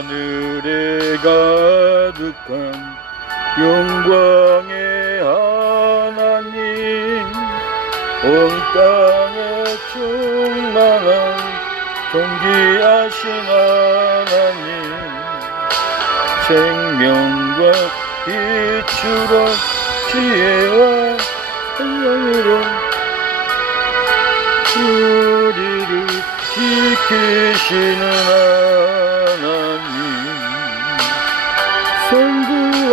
하늘에 가득한 영광의 하나님, 온 땅에 충만한 존귀하신 하나님, 생명과 빛으로 지혜와 생명으로 우리를 지키시는 하나님, 성부와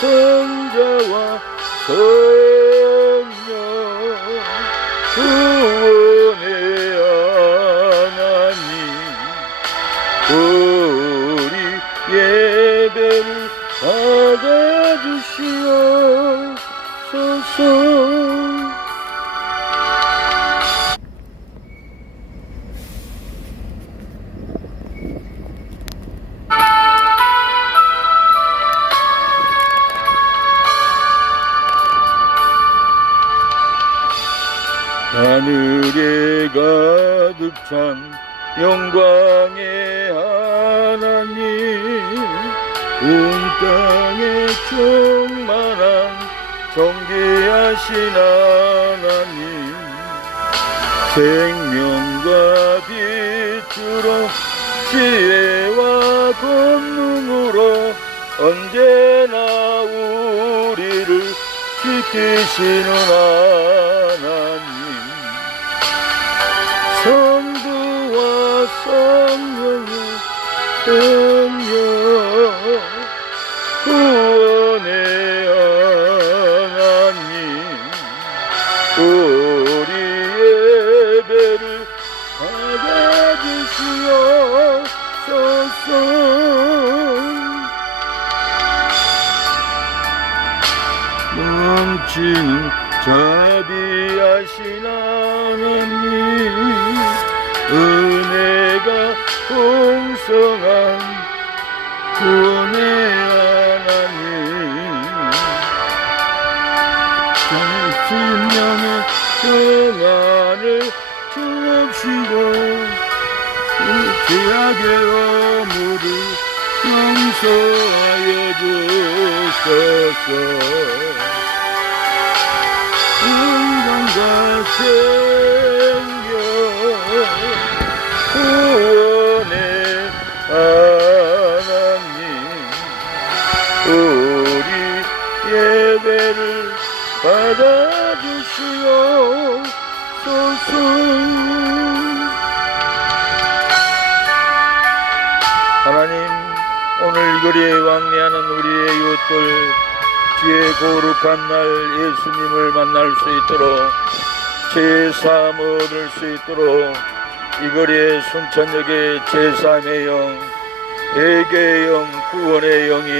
성자와 성령 구원의 하나님, 우리 예배를 받아주시옵소서. 하늘에 가득 찬 영광의 하나님, 온 땅에 충만한 존귀하신 하나님, 생명과 빛으로 지혜와 권능으로 언제나 우리를 지키시는 하나님, 성부와 성령의 성령 구원의 하나님, 우리 예배를 주시옵소서. 넘치는 자비하신 하나님, 은혜가 풍성한 구원의 하나님, 생명의 평안을 주옵시고 죄악의 허물을 용서하여 주소서. 영광과 생명 구원의 하나님, 우리 예배를 받아주시옵소서. 하나님, 오늘 이 거리에 왕래하는 우리의 이웃들, 주의 거룩한 날 예수님을 만날 수 있도록, 제3을 얻을 수 있도록 이 거리에 순천역의 제3의 영, 회개의 영, 구원의 영이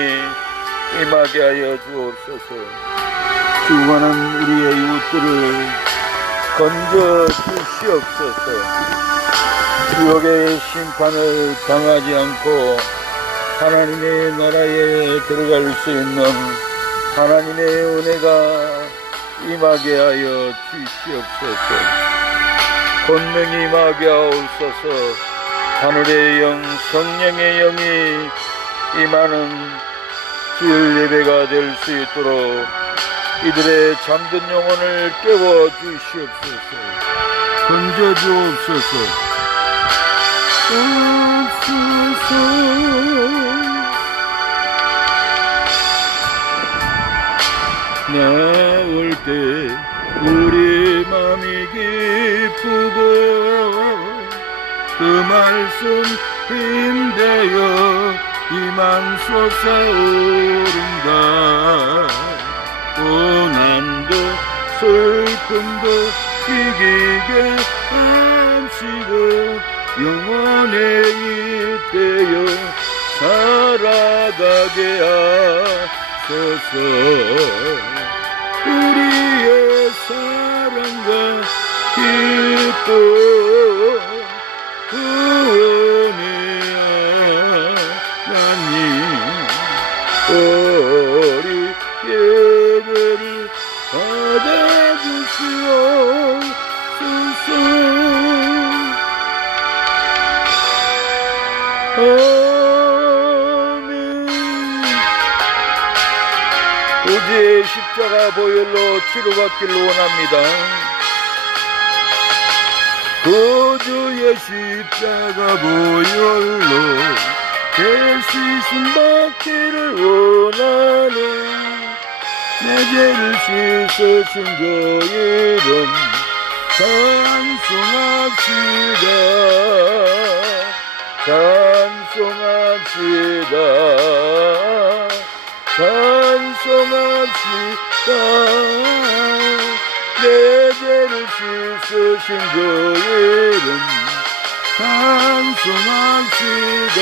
임하게 하여 주옵소서. 죽어가는 우리의 이웃들을 건져 주시옵소서. 지옥의 심판을 당하지 않고 하나님의 나라에 들어갈 수 있는 하나님의 은혜가 임하게 하여 주시옵소서. 권능이 임하게 하옵소서. 하늘의 영, 성령의 영이 임하는 주일 예배가 될 수 있도록 이들의 잠든 영혼을 깨워 주시옵소서. 건져 주옵소서. 나올 때 우리 마음이 기쁘고 그 말씀 힘대어 희망 솟아오른다. 고난도 슬픔도 이기게 함시고 영원에 잇대어 살아가게 하소서. 우리의 사랑과 기쁨 구원의 하나님, 우리 예배를 받아주시옵소서. 아멘. 우주의 십자가 보혈로 치료받기를 원합니다. 구주의 십자가 보혈로 대시신 받기를 원하네. 내 죄를 씻으신 그 이름 찬송합시다. 찬송합시다. 찬송합시다. 내 죄를 씻으신 그 이름 찬송합시다.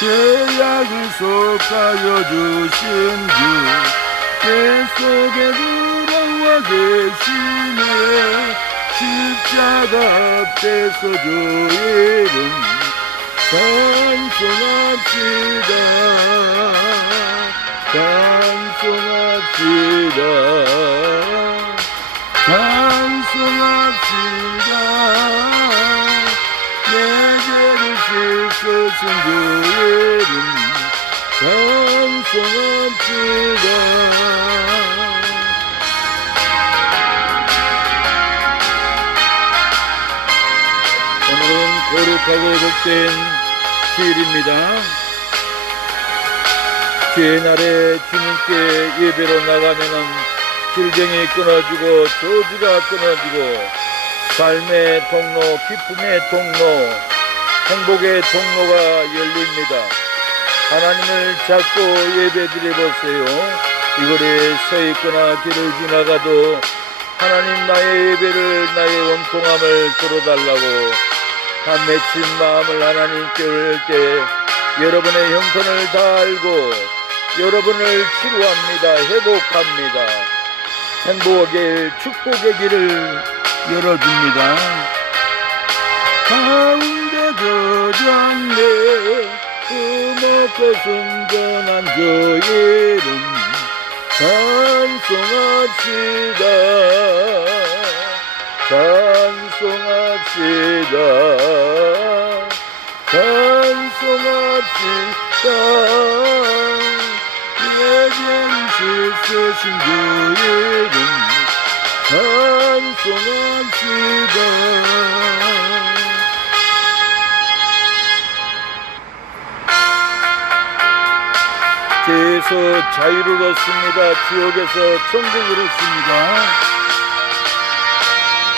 죄악을 속하여 주신 주 내 속에 들어와 계시네. 십자가 앞에서 주 이름 찬송합시다. 찬송합시다. 찬송합시다. 내 죄를 씻으신 주 이름 찬송합시다. 오늘은 거룩하고 복된 주일입니다. 주의 날에 주님께 예배로 나가면은 질병이 끊어지고 저주가 끊어지고 삶의 통로, 기쁨의 통로, 행복의 통로가 열립니다. 하나님을 잡고 예배 드려보세요. 이 거리에 서 있거나 길을 지나가도 하나님 나의 예배를, 나의 원통함을 들어달라고 한 맺힌 마음을 하나님께 올릴 때 여러분의 형편을 다 알고 여러분을 치료합니다. 회복합니다. 행복의 축복의 길을 열어줍니다. 가운데 거장내 음악과 순전한 저의 이름 찬송합시다. 찬송합시다. 찬송합시다. 예전 쓰신 그 이름 찬송합시다. 죄에서 자유를 얻습니다. 지옥에서 천국을 얻습니다.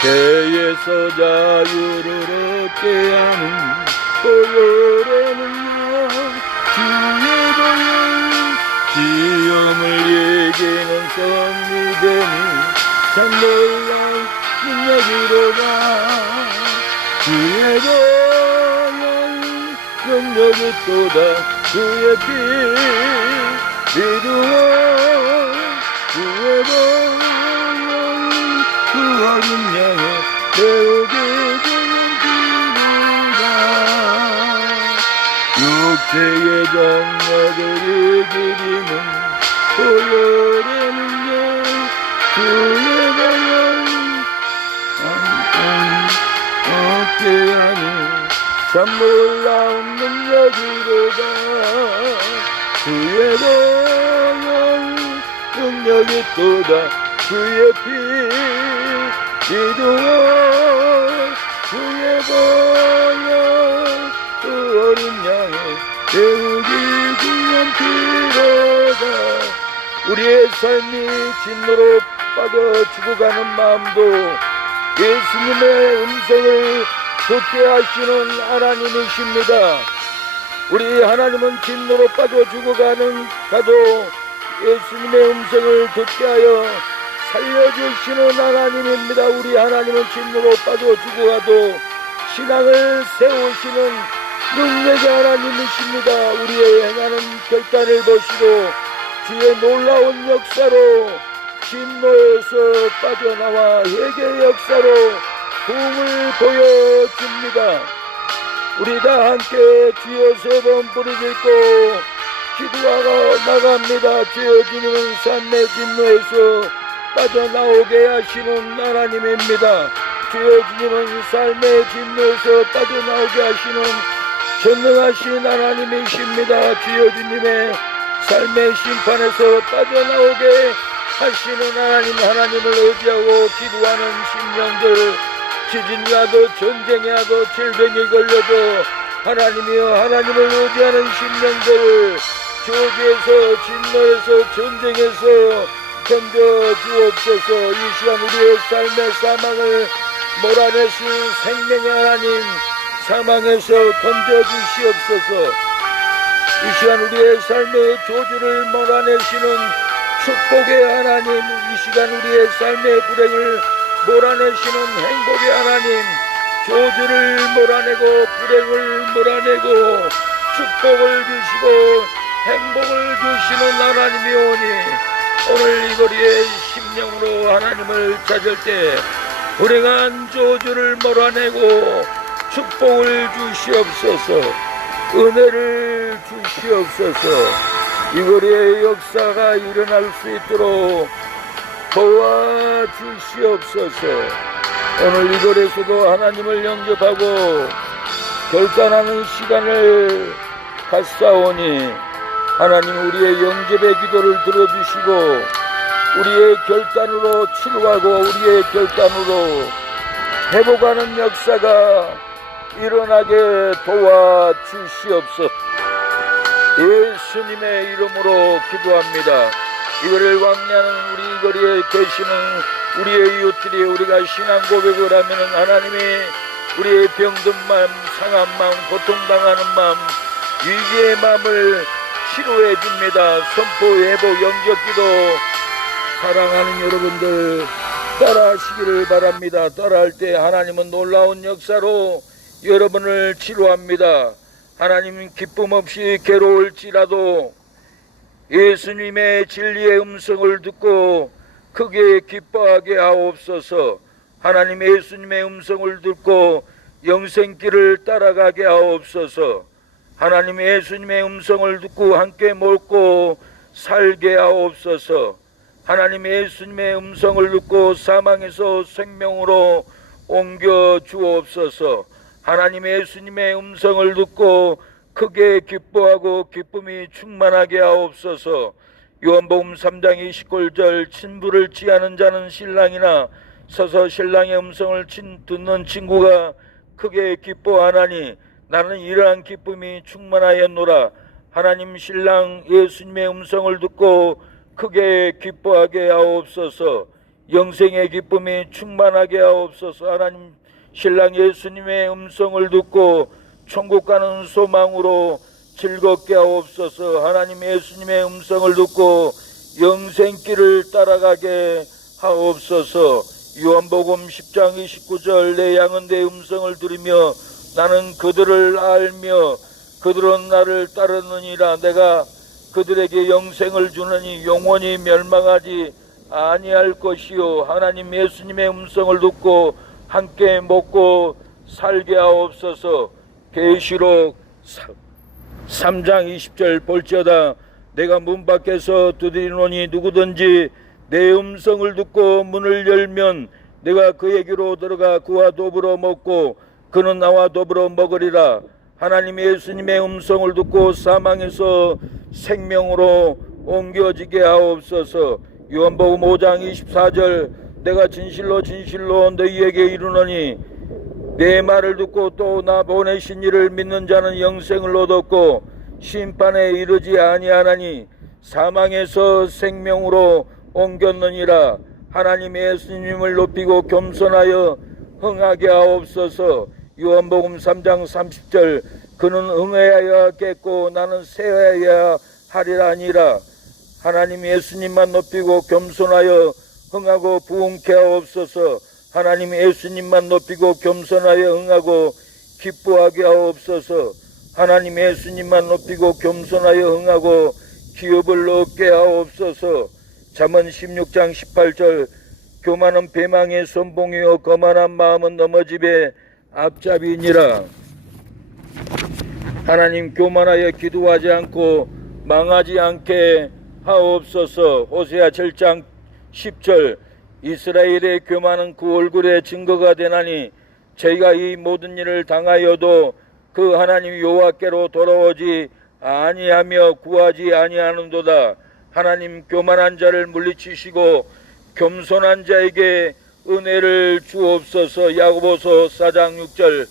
죄에서 자유를 얻게 하는 보혈에는요 주의 보혈 시험을 이기는 성리되니 참 놀라운 능력이로다. 주의 보혈 능력이 또다. 주의 피 믿으오 주의 보혈 그 어린 양을 배우게 되는 기도다. 육체의 정력을 이기리는 보혈의 능력 주의 보혈 얻게 하는 참 놀라운 능력이로다. 주의 보혈 능력이 또다. 주의 피 기도와 주의 보혈 그 어린 양의 배우기 귀한 피로다. 우리의 삶이 진노로 빠져 죽어가는 마음도 예수님의 음성을 듣게 하시는 하나님이십니다. 우리 하나님은 진노로 빠져 죽어가는 가도 예수님의 음성을 듣게 하여 살려주시는 하나님입니다. 우리 하나님은 진노로 빠져 죽어가도 신앙을 세우시는 능력의 하나님이십니다. 우리의 행하는 결단을 보시고 주의 놀라운 역사로 진노에서 빠져나와 회개의 역사로 부흥을 보여줍니다. 우리 다 함께 주여 세 번 부르짖고 기도하러 나갑니다. 주여 주님은 삶의 진노에서 빠져나오게 하시는 하나님입니다. 주여 주님은 삶의 진노에서 빠져나오게 하시는 전능하신 하나님이십니다. 주여 주님의 삶의 심판에서 빠져나오게 하시는 하나님을 의지하고 기도하는 심령들, 지진이 와도 전쟁이 와도 질병이 걸려도 하나님이여 하나님을 의지하는 심령들, 저주에서 진노에서 전쟁에서 건져주옵소서. 이 시간 우리의 삶의 사망을 몰아내신 생명의 하나님, 사망에서 건져주시옵소서. 이 시간 우리의 삶의 저주를 몰아내시는 축복의 하나님, 이 시간 우리의 삶의 불행을 몰아내시는 행복의 하나님, 저주를 몰아내고 불행을 몰아내고 축복을 주시고 행복을 주시는 하나님이 오니 오늘 이 거리에 심령으로 하나님을 찾을 때 불행한 저주를 몰아내고 축복을 주시옵소서. 은혜를 주시옵소서. 이 거리에 역사가 일어날 수 있도록 도와주시옵소서. 오늘 이 거리에서도 하나님을 영접하고 결단하는 시간을 갖사오니 하나님 우리의 영접의 기도를 들어주시고 우리의 결단으로 치료하고 우리의 결단으로 회복하는 역사가 일어나게 도와주시옵소서. 예수님의 이름으로 기도합니다. 이거를 왕래하는 우리 이 거리에 계시는 우리의 이웃들이 우리가 신앙 고백을 하면 하나님이 우리의 병든 마음, 상한 마음, 고통당하는 마음, 위기의 마음을 치료해 줍니다. 선포, 회복, 영접기도 사랑하는 여러분들 따라하시기를 바랍니다. 따라할 때 하나님은 놀라운 역사로 여러분을 치료합니다. 하나님 기쁨 없이 괴로울지라도 예수님의 진리의 음성을 듣고 크게 기뻐하게 하옵소서. 하나님 예수님의 음성을 듣고 영생길을 따라가게 하옵소서. 하나님 예수님의 음성을 듣고 함께 먹고 살게 하옵소서. 하나님 예수님의 음성을 듣고 사망에서 생명으로 옮겨 주옵소서. 하나님 예수님의 음성을 듣고 크게 기뻐하고 기쁨이 충만하게 하옵소서. 요한복음 3장 29절 친부를 취하는 자는 신랑이나 서서 신랑의 음성을 듣는 친구가 크게 기뻐하나니 나는 이러한 기쁨이 충만하였노라. 하나님 신랑 예수님의 음성을 듣고 크게 기뻐하게 하옵소서. 영생의 기쁨이 충만하게 하옵소서. 하나님 신랑 예수님의 음성을 듣고 천국 가는 소망으로 즐겁게 하옵소서. 하나님 예수님의 음성을 듣고 영생길을 따라가게 하옵소서. 요한복음 10장 29절 내 양은 내 음성을 들으며 나는 그들을 알며 그들은 나를 따르느니라. 내가 그들에게 영생을 주느니 영원히 멸망하지 아니할 것이요. 하나님 예수님의 음성을 듣고 함께 먹고 살게 하옵소서. 계시록 3장 20절 볼지어다 내가 문 밖에서 두드리노니 누구든지 내 음성을 듣고 문을 열면 내가 그에게로 들어가 그와 더불어 먹고 그는 나와 더불어 먹으리라. 하나님 예수님의 음성을 듣고 사망에서 생명으로 옮겨지게 하옵소서. 요한복음 5장 24절 내가 진실로 진실로 너희에게 이르노니 내 말을 듣고 또 나 보내신 이를 믿는 자는 영생을 얻었고 심판에 이르지 아니하나니 사망에서 생명으로 옮겼느니라. 하나님 예수님을 높이고 겸손하여 흥하게 하옵소서. 요한복음 3장 30절 그는 흥해야겠고 나는 쇠해야 하리라 아니라. 하나님 예수님만 높이고 겸손하여 흥하고 부흥케 하옵소서. 하나님 예수님만 높이고 겸손하여 흥하고 기뻐하게 하옵소서. 하나님 예수님만 높이고 겸손하여 흥하고 기업을 얻게 하옵소서. 잠언 16장 18절 교만은 배망의 선봉이요 거만한 마음은 넘어집의 앞잡이니라. 하나님 교만하여 기도하지 않고 망하지 않게 하옵소서. 호세아 7장 10절 이스라엘의 교만은 그 얼굴에 증거가 되나니 저희가 이 모든 일을 당하여도 그 하나님 여호와께로 돌아오지 아니하며 구하지 아니하는도다. 하나님 교만한 자를 물리치시고 겸손한 자에게 은혜를 주옵소서. 야고보서 4장 6절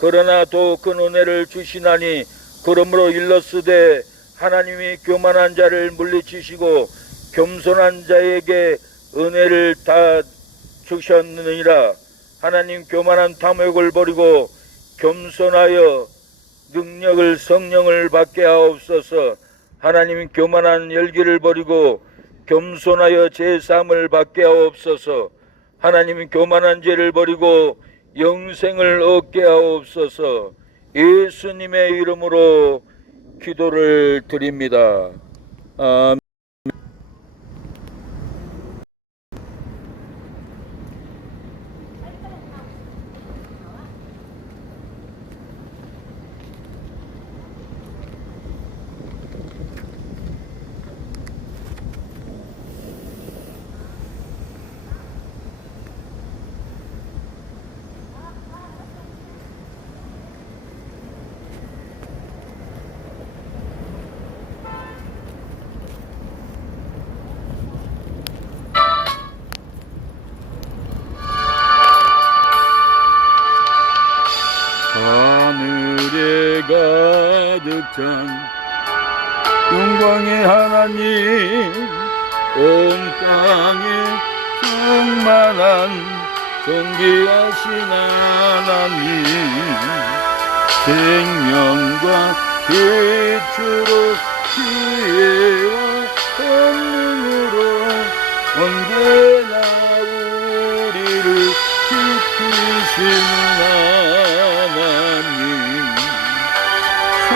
그러나 더 큰 은혜를 주시나니 그러므로 일렀으되 하나님이 교만한 자를 물리치시고 겸손한 자에게 은혜를 다 주셨느니라. 하나님 교만한 탐욕을 버리고 겸손하여 능력을 성령을 받게 하옵소서. 하나님 교만한 열기를 버리고 겸손하여 제사함을 받게 하옵소서. 하나님 교만한 죄를 버리고 영생을 얻게 하옵소서. 예수님의 이름으로 기도를 드립니다. 아멘. 하늘에 가득 찬 영광의 하나님 온 땅에 충만한 존귀하신 하나님 생명과 빛으로 지혜와 권능으로 언제나 우리를 지키시는 하나님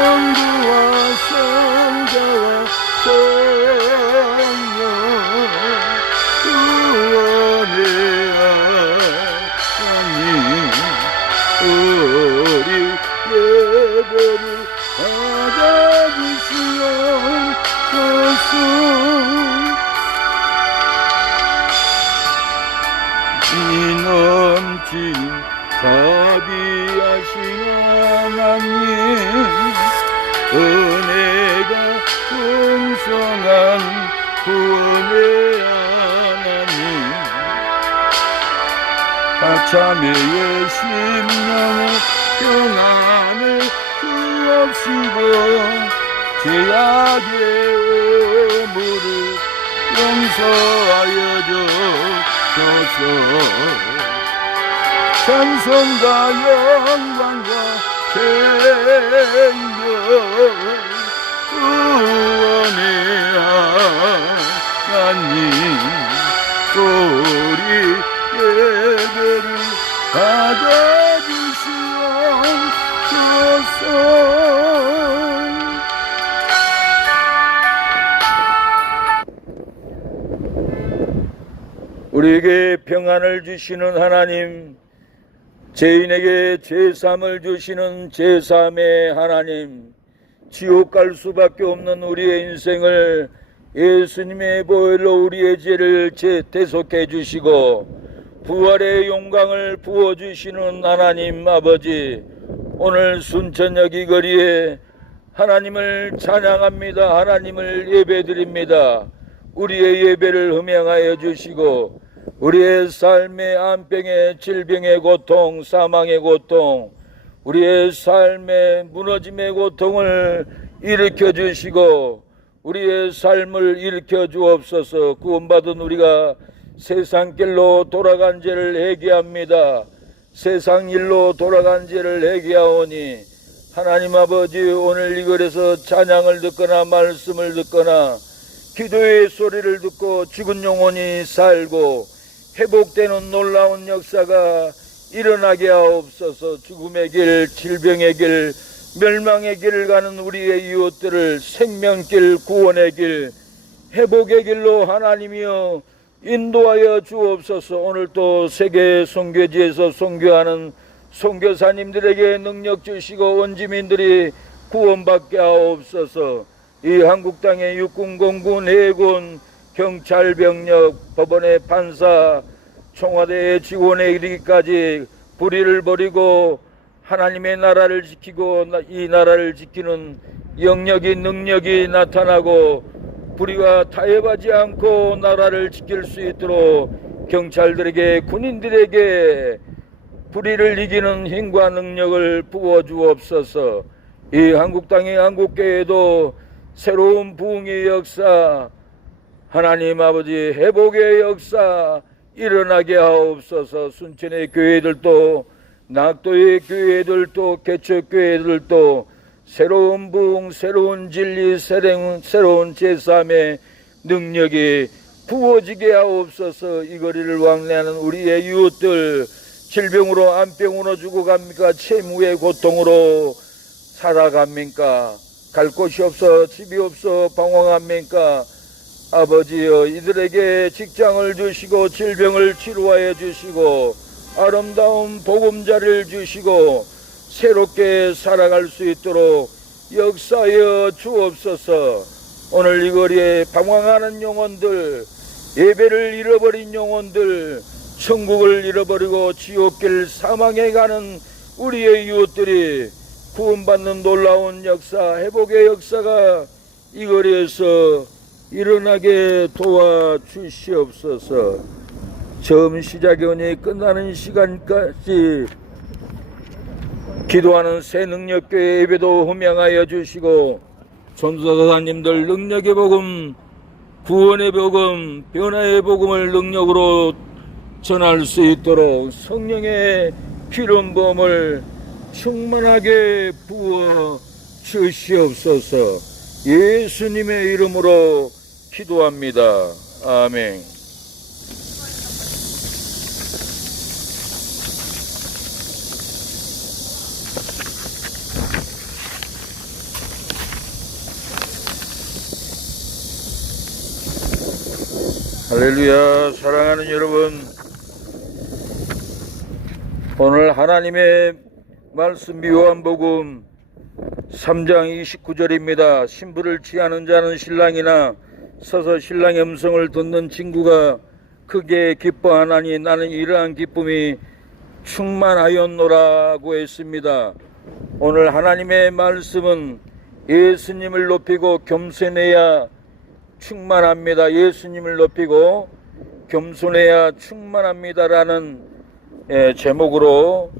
성부와 성자와 성령 구원의 하나님 우리 예배를 받아주시옵소서. 이 넘친 자비하신 하나님 은혜가 풍성한 구원의 하나님 하참의 심령의 평안을 주옵시고 죄악의 오물을 용서하여 주소서. 찬송과 영광과 생명 구원의 하나님 우리 예배를 받아주시옵소서. 우리에게 평안을 주시는 하나님, 죄인에게 죄사함을 주시는 죄사함의 하나님, 지옥 갈 수밖에 없는 우리의 인생을 예수님의 보혈로 우리의 죄를 대속해 주시고 부활의 영광을 부어주시는 하나님 아버지, 오늘 순천역 이 거리에 하나님을 찬양합니다. 하나님을 예배드립니다. 우리의 예배를 흠양하여 주시고 우리의 삶의 안병의 질병의 고통, 사망의 고통, 우리의 삶의 무너짐의 고통을 일으켜 주시고 우리의 삶을 일으켜 주옵소서. 구원받은 우리가 세상 길로 돌아간 죄를 회개합니다. 세상 일로 돌아간 죄를 회개하오니 하나님 아버지, 오늘 이 거리에서 찬양을 듣거나 말씀을 듣거나 기도의 소리를 듣고 죽은 영혼이 살고 회복되는 놀라운 역사가 일어나게 하옵소서. 죽음의 길, 질병의 길, 멸망의 길을 가는 우리의 이웃들을 생명길, 구원의 길, 회복의 길로 하나님이여 인도하여 주옵소서. 오늘 또 세계 선교지에서 선교하는 선교사님들에게 능력 주시고 원주민들이 구원받게 하옵소서. 이 한국 땅의 육군, 공군, 해군, 경찰, 병력, 법원의 판사, 청와대의 직원에 이르기까지 불의를 버리고 하나님의 나라를 지키고 이 나라를 지키는 영역이, 능력이 나타나고 불의가 타협하지 않고 나라를 지킬 수 있도록 경찰들에게, 군인들에게 불의를 이기는 힘과 능력을 부어주옵소서. 이 한국 땅의 한국교회도 새로운 부흥의 역사, 하나님 아버지 회복의 역사 일어나게 하옵소서. 순천의 교회들도, 낙도의 교회들도, 개척교회들도 새로운 부흥, 새로운 진리, 새로운 제사함의 능력이 부어지게 하옵소서. 이 거리를 왕래하는 우리의 이웃들, 질병으로 안병으로 죽어갑니까? 채무의 고통으로 살아갑니까? 갈 곳이 없어, 집이 없어 방황합니까? 아버지여, 이들에게 직장을 주시고 질병을 치료하여 주시고 아름다운 보금자리를 주시고 새롭게 살아갈 수 있도록 역사하여 주옵소서. 오늘 이 거리에 방황하는 영혼들, 예배를 잃어버린 영혼들, 천국을 잃어버리고 지옥길 사망에 가는 우리의 이웃들이 구원받는 놀라운 역사, 회복의 역사가 이 거리에서 일어나게 도와주시옵소서. 처음 시작이 오니 끝나는 시간까지 기도하는 새 능력교회 예배도 흠양하여 주시고 전도사님들 능력의 복음, 구원의 복음, 변화의 복음을 능력으로 전할 수 있도록 성령의 기름 부음을 충만하게 부어 주시옵소서. 예수님의 이름으로 기도합니다. 아멘. 할렐루야. 사랑하는 여러분, 오늘 하나님의 말씀 요한복음 3장 29절입니다. 신부를 취하는 자는 신랑이나 서서 신랑의 음성을 듣는 친구가 크게 기뻐하나니 나는 이러한 기쁨이 충만하였노라고 했습니다. 오늘 하나님의 말씀은 예수님을 높이고 겸손해야 충만합니다. 예수님을 높이고 겸손해야 충만합니다라는 제목으로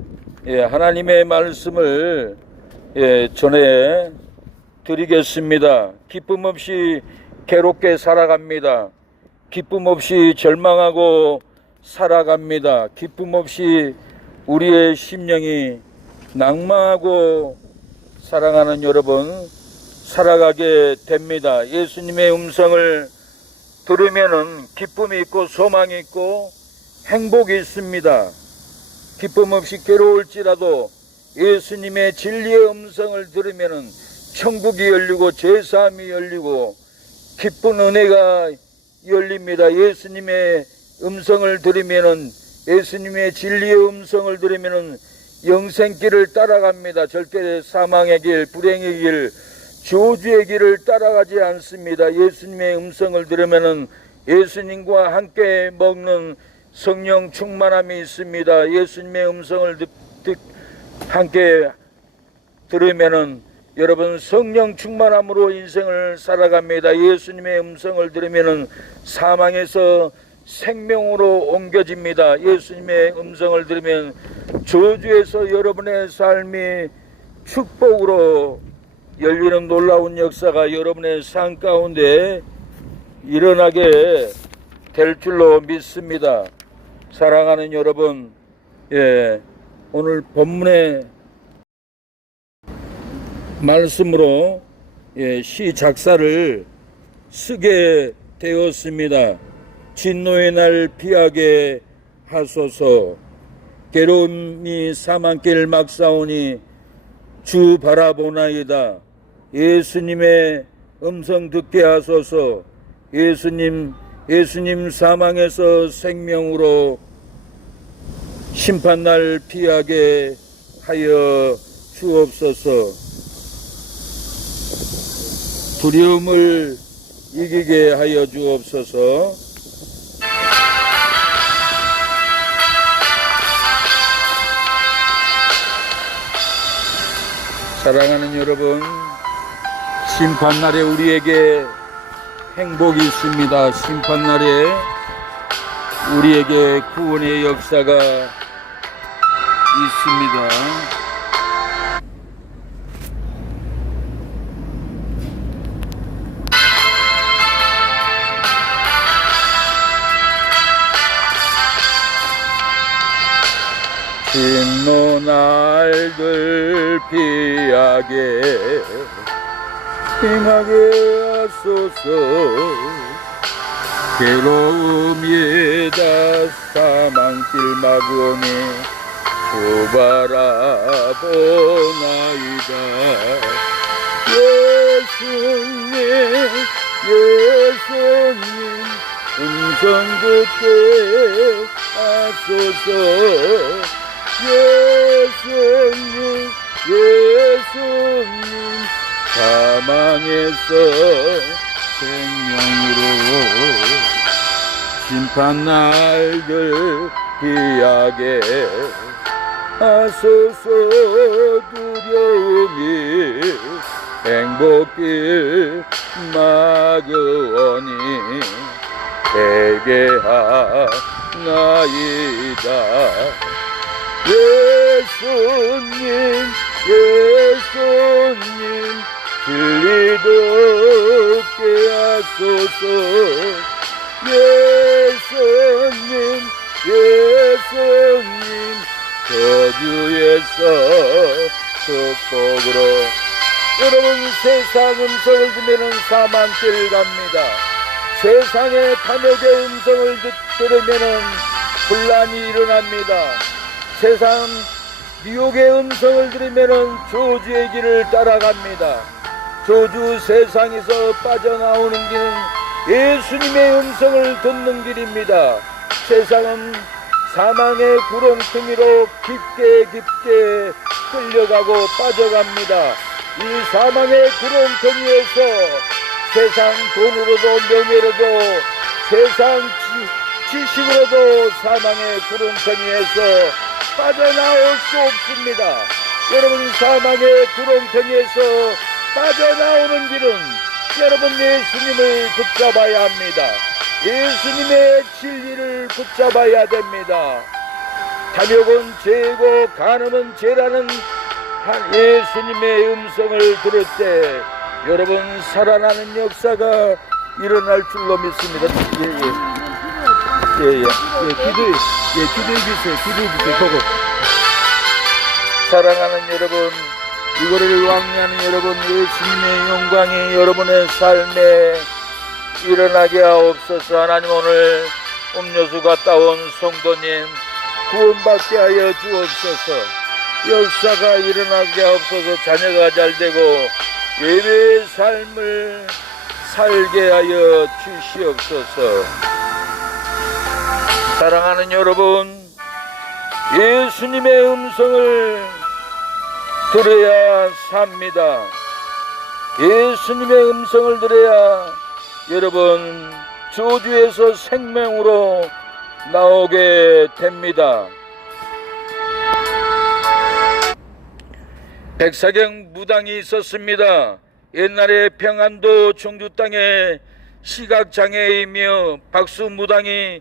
하나님의 말씀을 전해 드리겠습니다. 기쁨 없이 괴롭게 살아갑니다. 기쁨 없이 절망하고 살아갑니다. 기쁨 없이 우리의 심령이 낭망하고 사랑하는 여러분 살아가게 됩니다. 예수님의 음성을 들으면은 기쁨이 있고 소망이 있고 행복이 있습니다. 기쁨 없이 괴로울지라도 예수님의 진리의 음성을 들으면은 천국이 열리고 제사함이 열리고 기쁜 은혜가 열립니다. 예수님의 음성을 들으면은 예수님의 진리의 음성을 들으면은 영생길을 따라갑니다. 절대 사망의 길, 불행의 길, 저주의 길을 따라가지 않습니다. 예수님의 음성을 들으면은 예수님과 함께 먹는 성령 충만함이 있습니다. 예수님의 음성을 함께 들으면은 여러분 성령 충만함으로 인생을 살아갑니다. 예수님의 음성을 들으면은 사망에서 생명으로 옮겨집니다. 예수님의 음성을 들으면 저주에서 여러분의 삶이 축복으로 열리는 놀라운 역사가 여러분의 삶 가운데 일어나게 될 줄로 믿습니다. 사랑하는 여러분, 오늘 본문의 말씀으로 시 작사를 쓰게 되었습니다. 진노의 날 피하게 하소서. 괴로움이 사망길 막사오니 주 바라보나이다. 예수님의 음성 듣게 하소서. 예수님 사망에서 생명으로 심판날 피하게 하여 주옵소서. 두려움을 이기게 하여 주옵소서. 사랑하는 여러분, 심판날에 우리에게 행복이 있습니다. 심판날에 우리에게 구원의 역사가 있습니다. 진노 날들 피하게 하소서. 괴로움이다 사망길 막으니 주 바라보나이다. 예수님 음성 듣게 하소서. 예수님 사망에서 생명으로 심판날들 피하게 하소서. 두려움이 행복길 막으오니 되게 하나이다. 예수님 진리 듣게 하소서. 예수님 저주에서 축복으로. 여러분 세상 음성을 들으면 사망길 갑니다. 세상의 탐욕의 음성을 들으면 분란이 일어납니다. 세상 미혹의 음성을 들으면 저주의 길을 따라갑니다. 저주 세상에서 빠져나오는 길은 예수님의 음성을 듣는 길입니다. 세상은 사망의 구렁텅이로 깊게 끌려가고 빠져갑니다. 이 사망의 구렁텅이에서 세상 돈으로도 명예로도 세상 지식으로도 사망의 구렁텅이에서 빠져나올 수 없습니다. 여러분, 사망의 구렁텅이에서 빠져나오는 길은 여러분 예수님을 붙잡아야 합니다. 예수님의 진리를 붙잡아야 됩니다. 탐욕은 죄고 간음은 죄라는 예수님의 음성을 들을 때 여러분 살아나는 역사가 일어날 줄로 믿습니다. 기도해 주세요. 그거. 사랑하는 여러분, 이거를 왕래하는 여러분, 예수님의 영광이 여러분의 삶에 일어나게 하옵소서. 하나님, 오늘 음료수가 따온 성도님 구원받게 하여 주옵소서. 역사가 일어나게 하옵소서. 자녀가 잘되고 예배의 삶을 살게 하여 주시옵소서. 사랑하는 여러분, 예수님의 음성을 들어야 삽니다. 예수님의 음성을 들어야 여러분 저주에서 생명으로 나오게 됩니다. 백사경 무당이 있었습니다. 옛날에 평안도 청주 땅에 시각장애이며 박수무당이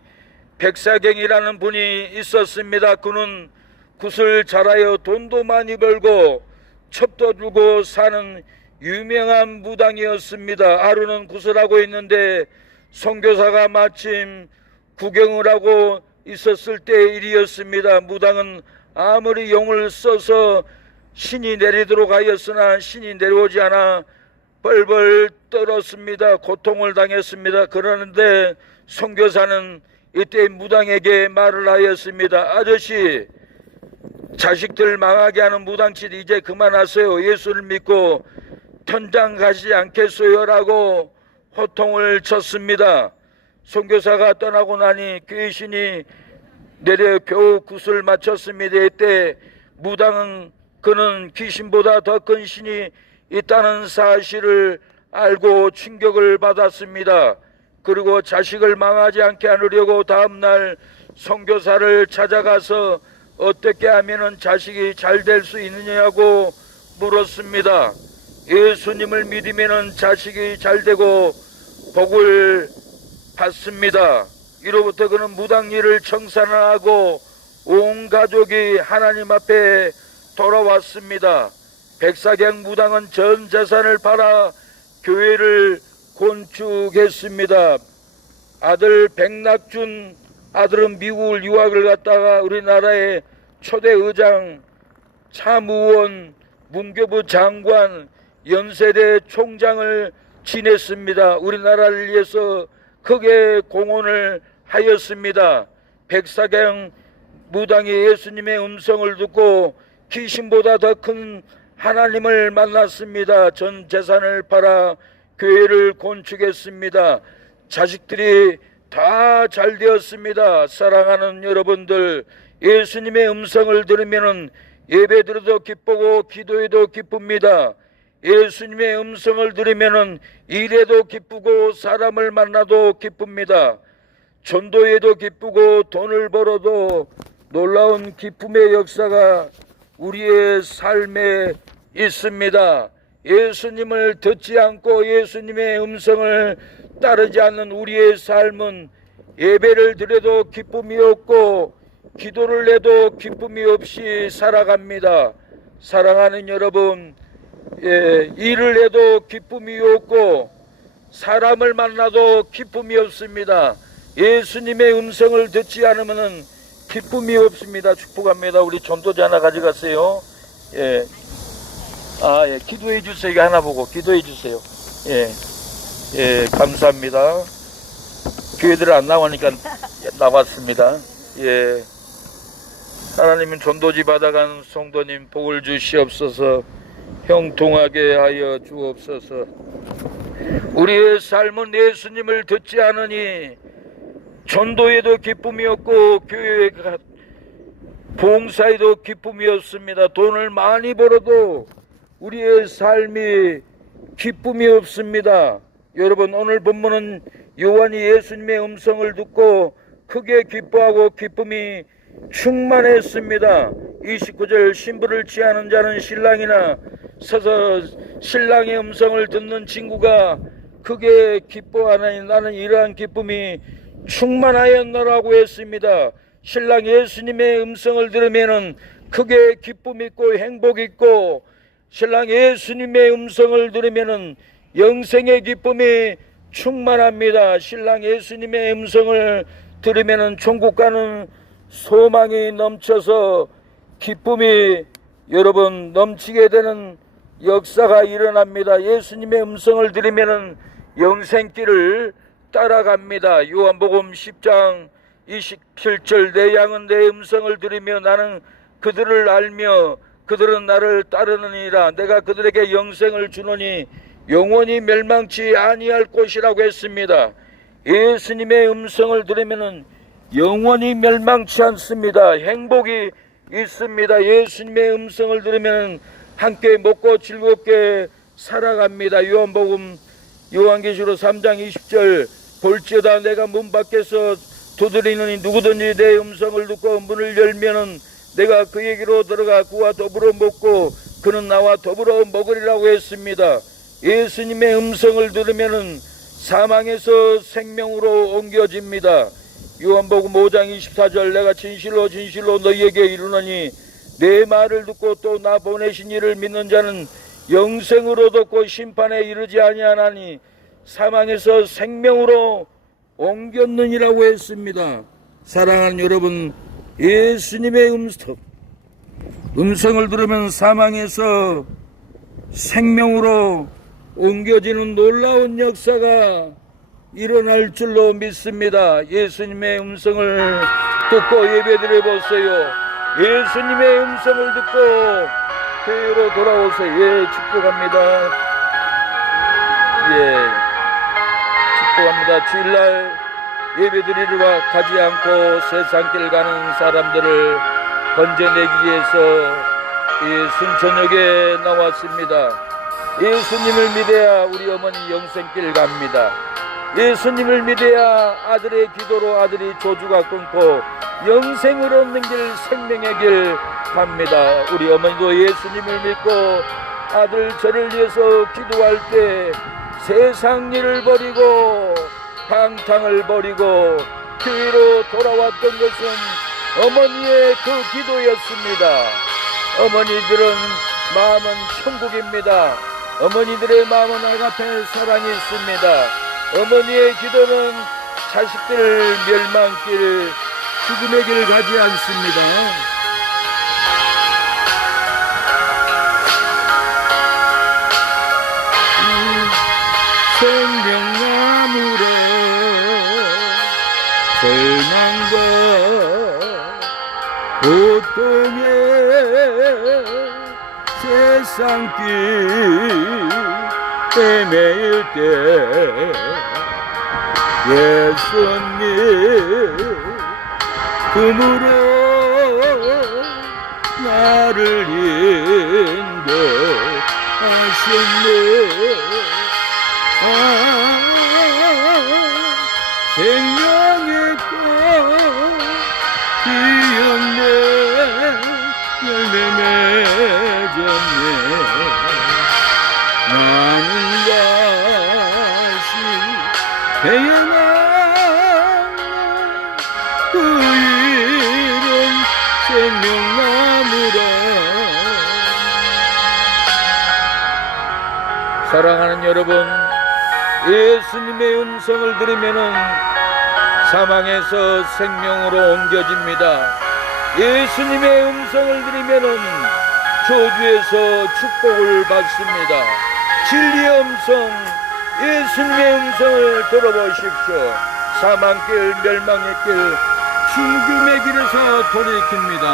백사경이라는 분이 있었습니다. 그는 굿을 잘하여 돈도 많이 벌고 첩도 들고 사는 유명한 무당이었습니다. 하루는 굿을 하고 있는데 선교사가 마침 구경을 하고 있었을 때의 일이었습니다. 무당은 아무리 용을 써서 신이 내리도록 하였으나 신이 내려오지 않아 벌벌 떨었습니다. 고통을 당했습니다. 그러는데 선교사는 이때 무당에게 말을 하였습니다. 아저씨, 자식들 망하게 하는 무당짓 이제 그만하세요. 예수를 믿고 천당 가시지 않겠어요? 라고 호통을 쳤습니다. 선교사가 떠나고 나니 귀신이 내려 겨우 굿을 마쳤습니다. 이때 무당은 그는 귀신보다 더 큰 신이 있다는 사실을 알고 충격을 받았습니다. 그리고 자식을 망하지 않게 하려고 다음날 선교사를 찾아가서 어떻게 하면 자식이 잘 될 수 있느냐고 물었습니다. 예수님을 믿으면 자식이 잘 되고 복을 받습니다. 이로부터 그는 무당일을 청산하고 온 가족이 하나님 앞에 돌아왔습니다. 백사경 무당은 전 재산을 팔아 교회를 건축했습니다. 아들 백낙준 아들은 미국을 유학을 갔다가 우리나라의 초대 의장, 참의원, 문교부 장관, 연세대 총장을 지냈습니다. 우리나라를 위해서 크게 공헌을 하였습니다. 백사경 무당이 예수님의 음성을 듣고 귀신보다 더 큰 하나님을 만났습니다. 전 재산을 팔아 교회를 건축했습니다. 자식들이 다 잘 되었습니다. 사랑하는 여러분들, 예수님의 음성을 들으면 예배드려도 기쁘고 기도해도 기쁩니다. 예수님의 음성을 들으면 일해도 기쁘고 사람을 만나도 기쁩니다. 전도해도 기쁘고 돈을 벌어도 놀라운 기쁨의 역사가 우리의 삶에 있습니다. 예수님을 듣지 않고 예수님의 음성을 따르지 않는 우리의 삶은 예배를 드려도 기쁨이 없고 기도를 해도 기쁨이 없이 살아갑니다. 사랑하는 여러분, 일을 해도 기쁨이 없고 사람을 만나도 기쁨이 없습니다. 예수님의 음성을 듣지 않으면 기쁨이 없습니다. 축복합니다. 우리 전도자 하나 가져가세요. 기도해 주세요. 이거 하나 보고 기도해 주세요. 감사합니다. 교회들 안 나오니까 나왔습니다. 하나님은 전도지 받아간 성도님 복을 주시옵소서. 형통하게 하여 주옵소서. 우리의 삶은 예수님을 듣지 않으니 전도에도 기쁨이 없고 교회 봉사에도 기쁨이 없습니다. 돈을 많이 벌어도 우리의 삶이 기쁨이 없습니다. 여러분, 오늘 본문은 요한이 예수님의 음성을 듣고 크게 기뻐하고 기쁨이 충만했습니다. 29절, 신부를 취하는 자는 신랑이나 서서 신랑의 음성을 듣는 친구가 크게 기뻐하나니 나는 이러한 기쁨이 충만하였노라고 했습니다. 신랑 예수님의 음성을 들으면 크게 기쁨 있고 행복 있고, 신랑 예수님의 음성을 들으면 영생의 기쁨이 충만합니다. 신랑 예수님의 음성을 들으면 천국 가는 소망이 넘쳐서 기쁨이 여러분 넘치게 되는 역사가 일어납니다. 예수님의 음성을 들으면 영생길을 따라갑니다. 요한복음 10장 27절, 내 양은 내 음성을 들으며 나는 그들을 알며 그들은 나를 따르느니라. 내가 그들에게 영생을 주노니 영원히 멸망치 아니할 것이라고 했습니다. 예수님의 음성을 들으면 영원히 멸망치 않습니다. 행복이 있습니다. 예수님의 음성을 들으면 함께 먹고 즐겁게 살아갑니다. 요한계시록 3장 20절, 볼지어다 내가 문 밖에서 두드리느니 누구든지 내 음성을 듣고 문을 열면은 내가 그에게로 들어가 그와 더불어 먹고 그는 나와 더불어 먹으리라고 했습니다. 예수님의 음성을 들으면은 사망에서 생명으로 옮겨집니다. 요한복음 5장 24절, 내가 진실로 진실로 너희에게 이르노니 내 말을 듣고 또 나 보내신 이를 믿는 자는 영생으로 얻고 심판에 이르지 아니하나니 사망에서 생명으로 옮겼느니라고 했습니다. 사랑하는 여러분, 예수님의 음성을 들으면 사망에서 생명으로 옮겨지는 놀라운 역사가 일어날 줄로 믿습니다. 예수님의 음성을 듣고 예배드려 보세요. 예수님의 음성을 듣고 교회로 돌아오세요. 예, 축복합니다. 예, 축복합니다. 주일날 예배드리러 가지 않고 세상길 가는 사람들을 건져내기 위해서 이 순천역에 나왔습니다. 예수님을 믿어야 우리 어머니 영생길 갑니다. 예수님을 믿어야 아들의 기도로 아들이 조주가 끊고 영생을 얻는 길, 생명의 길 갑니다. 우리 어머니도 예수님을 믿고 아들 저를 위해서 기도할 때 세상 일을 버리고 방탕을 버리고 교회로 돌아왔던 것은 어머니의 그 기도였습니다. 어머니들은 마음은 천국입니다. 어머니들의 마음은 아가페 사랑이 있습니다. 어머니의 기도는 자식들 멸망길, 죽음의 길 가지 않습니다. 생명나무래 절망과 고통의 세상길 헤매일 때 예수님 금으로 나를 인도하셨네. 생명의 꽃 피었네. 열매 맺었네. 나는 다시 태어나 그 이름 생명나무라. 사랑하는 여러분, 예수님의 음성을 들으면은 사망에서 생명으로 옮겨집니다. 예수님의 음성을 들으면은 저주에서 축복을 받습니다. 진리의 음성, 예수님의 음성을 들어보십시오. 사망길, 멸망의 길, 죽음의 길에서 돌이킵니다.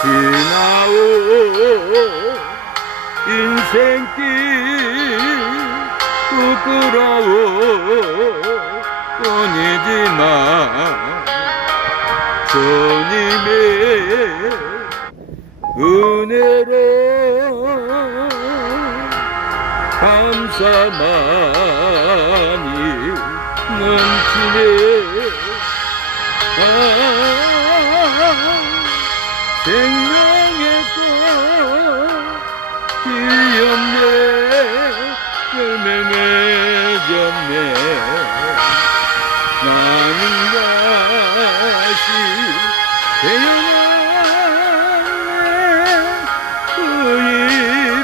지나온 인생길 부끄러워 뿐이지만 주님의 은혜로 감사만이 넘치네. 생명의 꽃 피었네. 열매 맺었네. 나는 다시 태어났네. 그 이름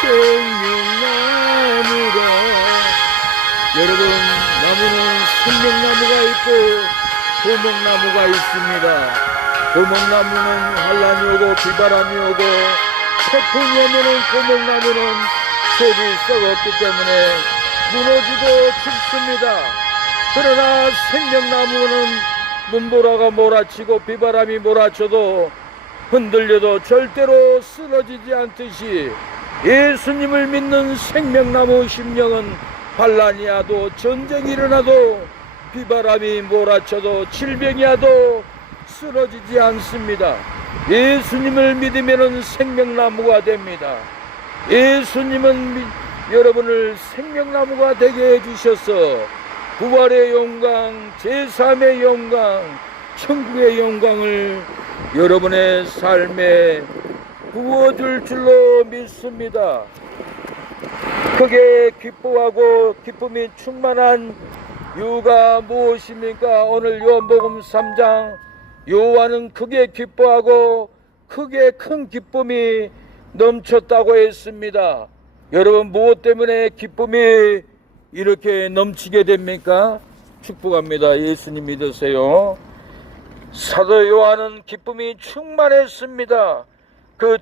생명나무라. 여러분, 나무는 생명나무가 있고 고목나무가 있습니다. 고목나무는 환란이 오고 비바람이 오고 태풍이 오면은 고목나무는 속이 썩었기 때문에 무너지고 죽습니다. 그러나 생명나무는 눈보라가 몰아치고 비바람이 몰아쳐도 흔들려도 절대로 쓰러지지 않듯이 예수님을 믿는 생명나무 심령은 환란이 와도 전쟁이 일어나도 비바람이 몰아쳐도 질병이 와도 쓰러지지 않습니다. 예수님을 믿으면 생명나무가 됩니다. 예수님은 여러분을 생명나무가 되게 해주셔서 부활의 영광, 제3의 영광, 천국의 영광을 여러분의 삶에 부어줄 줄로 믿습니다. 크게 기뻐하고 기쁨이 충만한 이유가 무엇입니까? 오늘 요한복음 3장 요한은 크게 기뻐하고 크게 큰 기쁨이 넘쳤다고 했습니다. 여러분, 무엇 때문에 기쁨이 이렇게 넘치게 됩니까? 축복합니다. 예수님 믿으세요. 사도 요한은 기쁨이 충만했습니다. 그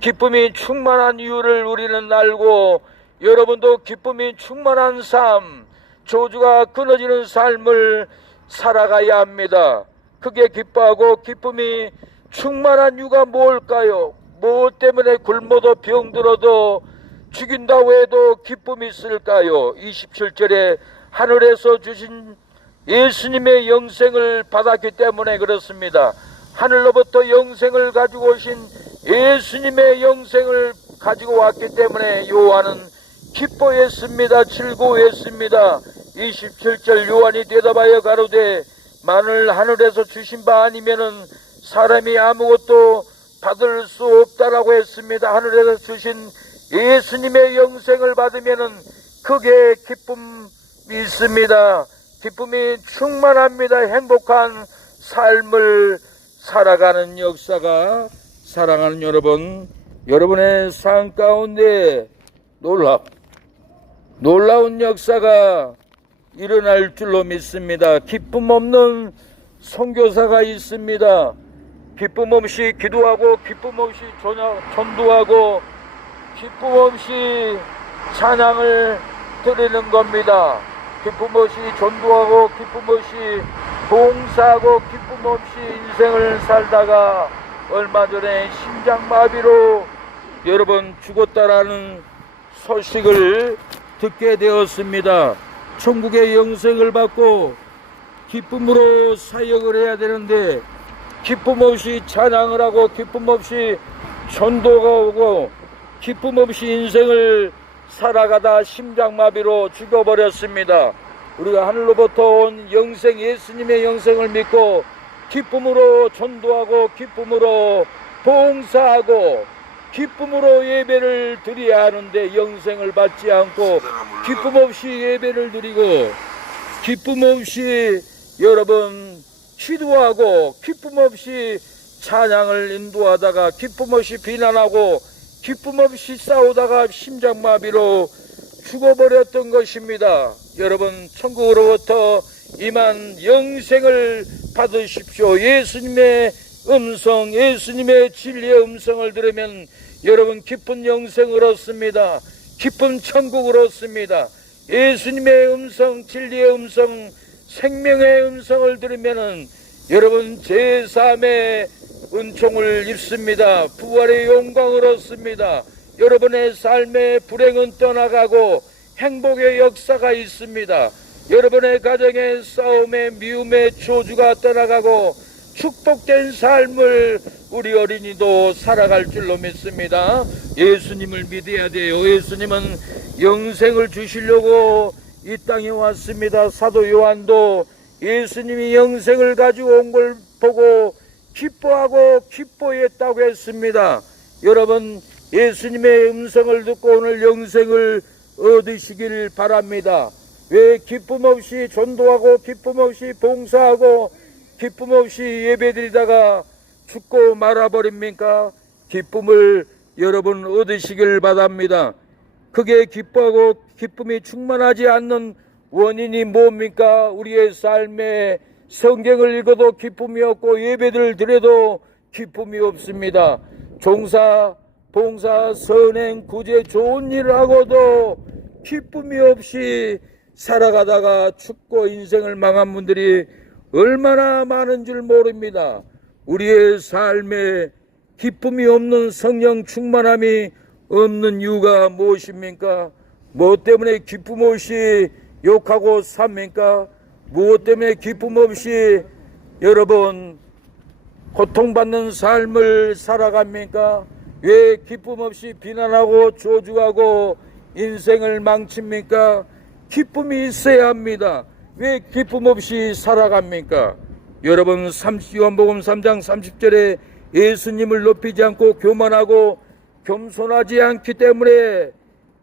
기쁨이 충만한 이유를 우리는 알고 여러분도 기쁨이 충만한 삶, 저주가 끊어지는 삶을 살아가야 합니다. 크게 기뻐하고 기쁨이 충만한 이유가 뭘까요? 무엇 때문에 굶어도 병들어도 죽인다고 해도 기쁨이 있을까요? 27절에 하늘에서 주신 예수님의 영생을 받았기 때문에 그렇습니다. 하늘로부터 영생을 가지고 오신 예수님의 영생을 가지고 왔기 때문에 요한은 기뻐했습니다. 즐거워했습니다. 27절 요한이 대답하여 가로되 만일 하늘에서 주신 바 아니면은 사람이 아무것도 받을 수 없다라고 했습니다. 하늘에서 주신 예수님의 영생을 받으면은 크게 기쁨이 있습니다. 기쁨이 충만합니다. 행복한 삶을 살아가는 역사가 사랑하는 여러분, 여러분의 삶 가운데 놀라운 역사가 일어날 줄로 믿습니다. 기쁨 없는 선교사가 있습니다. 기쁨 없이 기도하고 기쁨 없이 전도하고 기쁨 없이 찬양을 드리는 겁니다. 기쁨 없이 전도하고 기쁨 없이 봉사하고 기쁨 없이 인생을 살다가 얼마 전에 심장마비로 여러분 죽었다라는 소식을 듣게 되었습니다. 천국의 영생을 받고 기쁨으로 사역을 해야 되는데 기쁨 없이 찬양을 하고 기쁨 없이 전도가 오고 기쁨 없이 인생을 살아가다 심장마비로 죽어버렸습니다. 우리가 하늘로부터 온 영생, 예수님의 영생을 믿고 기쁨으로 전도하고 기쁨으로 봉사하고 기쁨으로 예배를 드려야 하는데 영생을 받지 않고 기쁨 없이 예배를 드리고 기쁨 없이 여러분 기도하고 기쁨 없이 찬양을 인도하다가 기쁨 없이 비난하고 기쁨 없이 싸우다가 심장마비로 죽어버렸던 것입니다. 여러분, 천국으로부터 임한 영생을 받으십시오. 예수님의 음성, 예수님의 진리의 음성을 들으면 여러분 기쁜 영생을 얻습니다. 기쁜 천국을 얻습니다. 예수님의 음성, 진리의 음성, 생명의 음성을 들으면은 여러분 제3의 은총을 입습니다. 부활의 영광을 얻습니다. 여러분의 삶의 불행은 떠나가고 행복의 역사가 있습니다. 여러분의 가정의 싸움에 미움의 저주가 떠나가고 축복된 삶을 우리 어린이도 살아갈 줄로 믿습니다. 예수님을 믿어야 돼요. 예수님은 영생을 주시려고 이 땅에 왔습니다. 사도 요한도 예수님이 영생을 가지고 온 걸 보고 기뻐하고 기뻐했다고 했습니다. 여러분, 예수님의 음성을 듣고 오늘 영생을 얻으시길 바랍니다. 왜 기쁨 없이 전도하고 기쁨 없이 봉사하고 기쁨 없이 예배드리다가 죽고 말아버립니까? 기쁨을 여러분 얻으시길 바랍니다. 크게 기뻐하고 기쁨이 충만하지 않는 원인이 뭡니까? 우리의 삶에 성경을 읽어도 기쁨이 없고 예배를 드려도 기쁨이 없습니다. 종사, 봉사, 선행, 구제, 좋은 일을 하고도 기쁨이 없이 살아가다가 죽고 인생을 망한 분들이 얼마나 많은 줄 모릅니다. 우리의 삶에 기쁨이 없는 성령 충만함이 없는 이유가 무엇입니까? 무엇 때문에 기쁨 없이 욕하고 삽니까? 무엇 때문에 기쁨 없이 여러분 고통받는 삶을 살아갑니까? 왜 기쁨 없이 비난하고 저주하고 인생을 망칩니까? 기쁨이 있어야 합니다. 왜 기쁨 없이 살아갑니까? 여러분, 요한복음 3장 30절에 예수님을 높이지 않고 교만하고 겸손하지 않기 때문에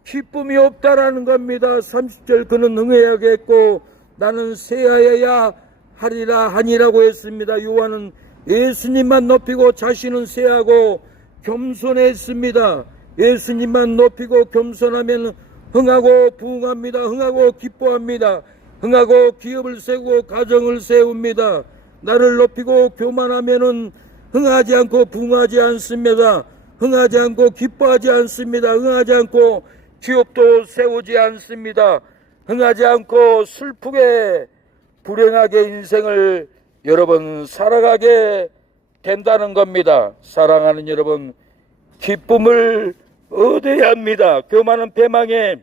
기쁨이 없다라는 겁니다. 30절 그는 흥해야겠고 나는 쇠하여야 하리라 하니라고 했습니다. 요한은 예수님만 높이고 자신은 쇠하고 겸손했습니다. 예수님만 높이고 겸손하면 흥하고 부흥합니다. 흥하고 기뻐합니다. 흥하고 기업을 세우고 가정을 세웁니다. 나를 높이고 교만하면은 흥하지 않고 부흥하지 않습니다. 흥하지 않고 기뻐하지 않습니다. 흥하지 않고 기업도 세우지 않습니다. 흥하지 않고 슬프게 불행하게 인생을 여러분 살아가게 된다는 겁니다. 사랑하는 여러분, 기쁨을 얻어야 합니다. 교만은 패망의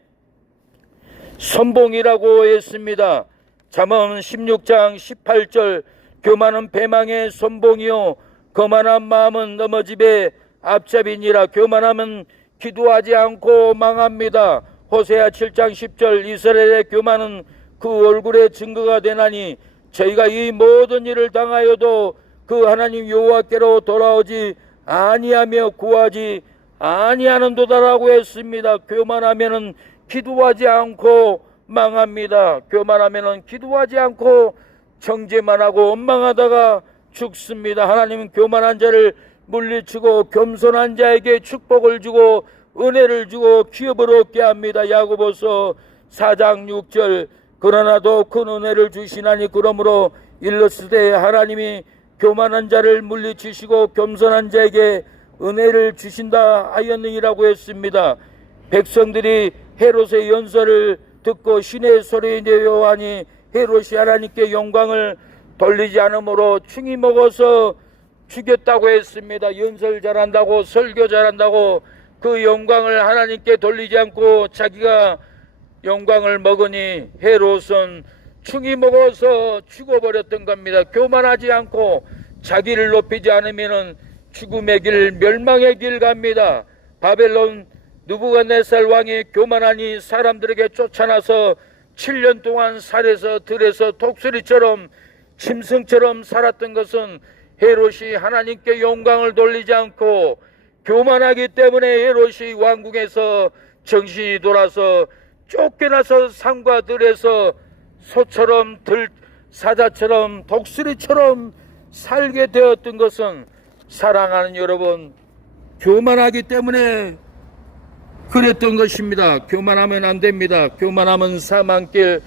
선봉이라고 했습니다. 잠언 16장 18절 교만은 패망의 선봉이요 거만한 마음은 넘어집의 앞잡이니라. 교만하면 기도하지 않고 망합니다. 호세아 7장 10절 이스라엘의 교만은 그 얼굴에 증거가 되나니 저희가 이 모든 일을 당하여도 그 하나님 여호와께로 돌아오지 아니하며 구하지 아니하는도다라고 했습니다. 교만하면은 기도하지 않고 망합니다. 교만하면은 기도하지 않고 정죄만 하고 원망하다가 죽습니다. 하나님은 교만한 자를 물리치고 겸손한 자에게 축복을 주고 은혜를 주고 기업을 얻게 합니다. 야고보서 4장 6절 그러나 더 큰 은혜를 주시나니 그러므로 일렀으되 하나님이 교만한 자를 물리치시고 겸손한 자에게 은혜를 주신다 하였느니라고 했습니다. 백성들이 헤롯의 연설을 듣고 신의 소리 내어하니 헤롯이 하나님께 영광을 돌리지 않으므로 충이 먹어서 죽였다고 했습니다. 연설 잘한다고 설교 잘한다고 그 영광을 하나님께 돌리지 않고 자기가 영광을 먹으니 헤롯은 충이 먹어서 죽어버렸던 겁니다. 교만하지 않고 자기를 높이지 않으면 죽음의 길, 멸망의 길 갑니다. 바벨론 느부갓네살 왕이 교만하니 사람들에게 쫓아나서 7년 동안 살에서 들에서 독수리처럼 짐승처럼 살았던 것은 헤롯이 하나님께 영광을 돌리지 않고 교만하기 때문에 헤롯이 왕궁에서 정신이 돌아서 쫓겨나서 산과 들에서 소처럼 사자처럼 독수리처럼 살게 되었던 것은 사랑하는 여러분 교만하기 때문에 그랬던 것입니다. 교만하면 안 됩니다. 교만하면 사망길,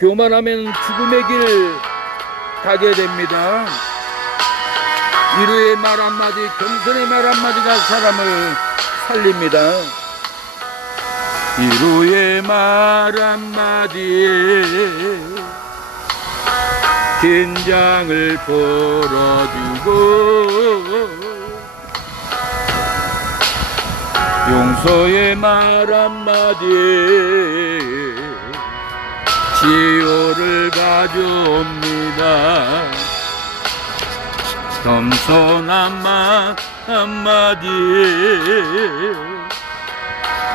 교만하면 죽음의 길 가게 됩니다. 위로의 말 한마디, 겸손의 말 한마디가 사람을 살립니다. 위로의 말 한마디에 긴장을 풀어주고 용서의 말 한마디 치유를 가져옵니다. 겸손한 말 한마디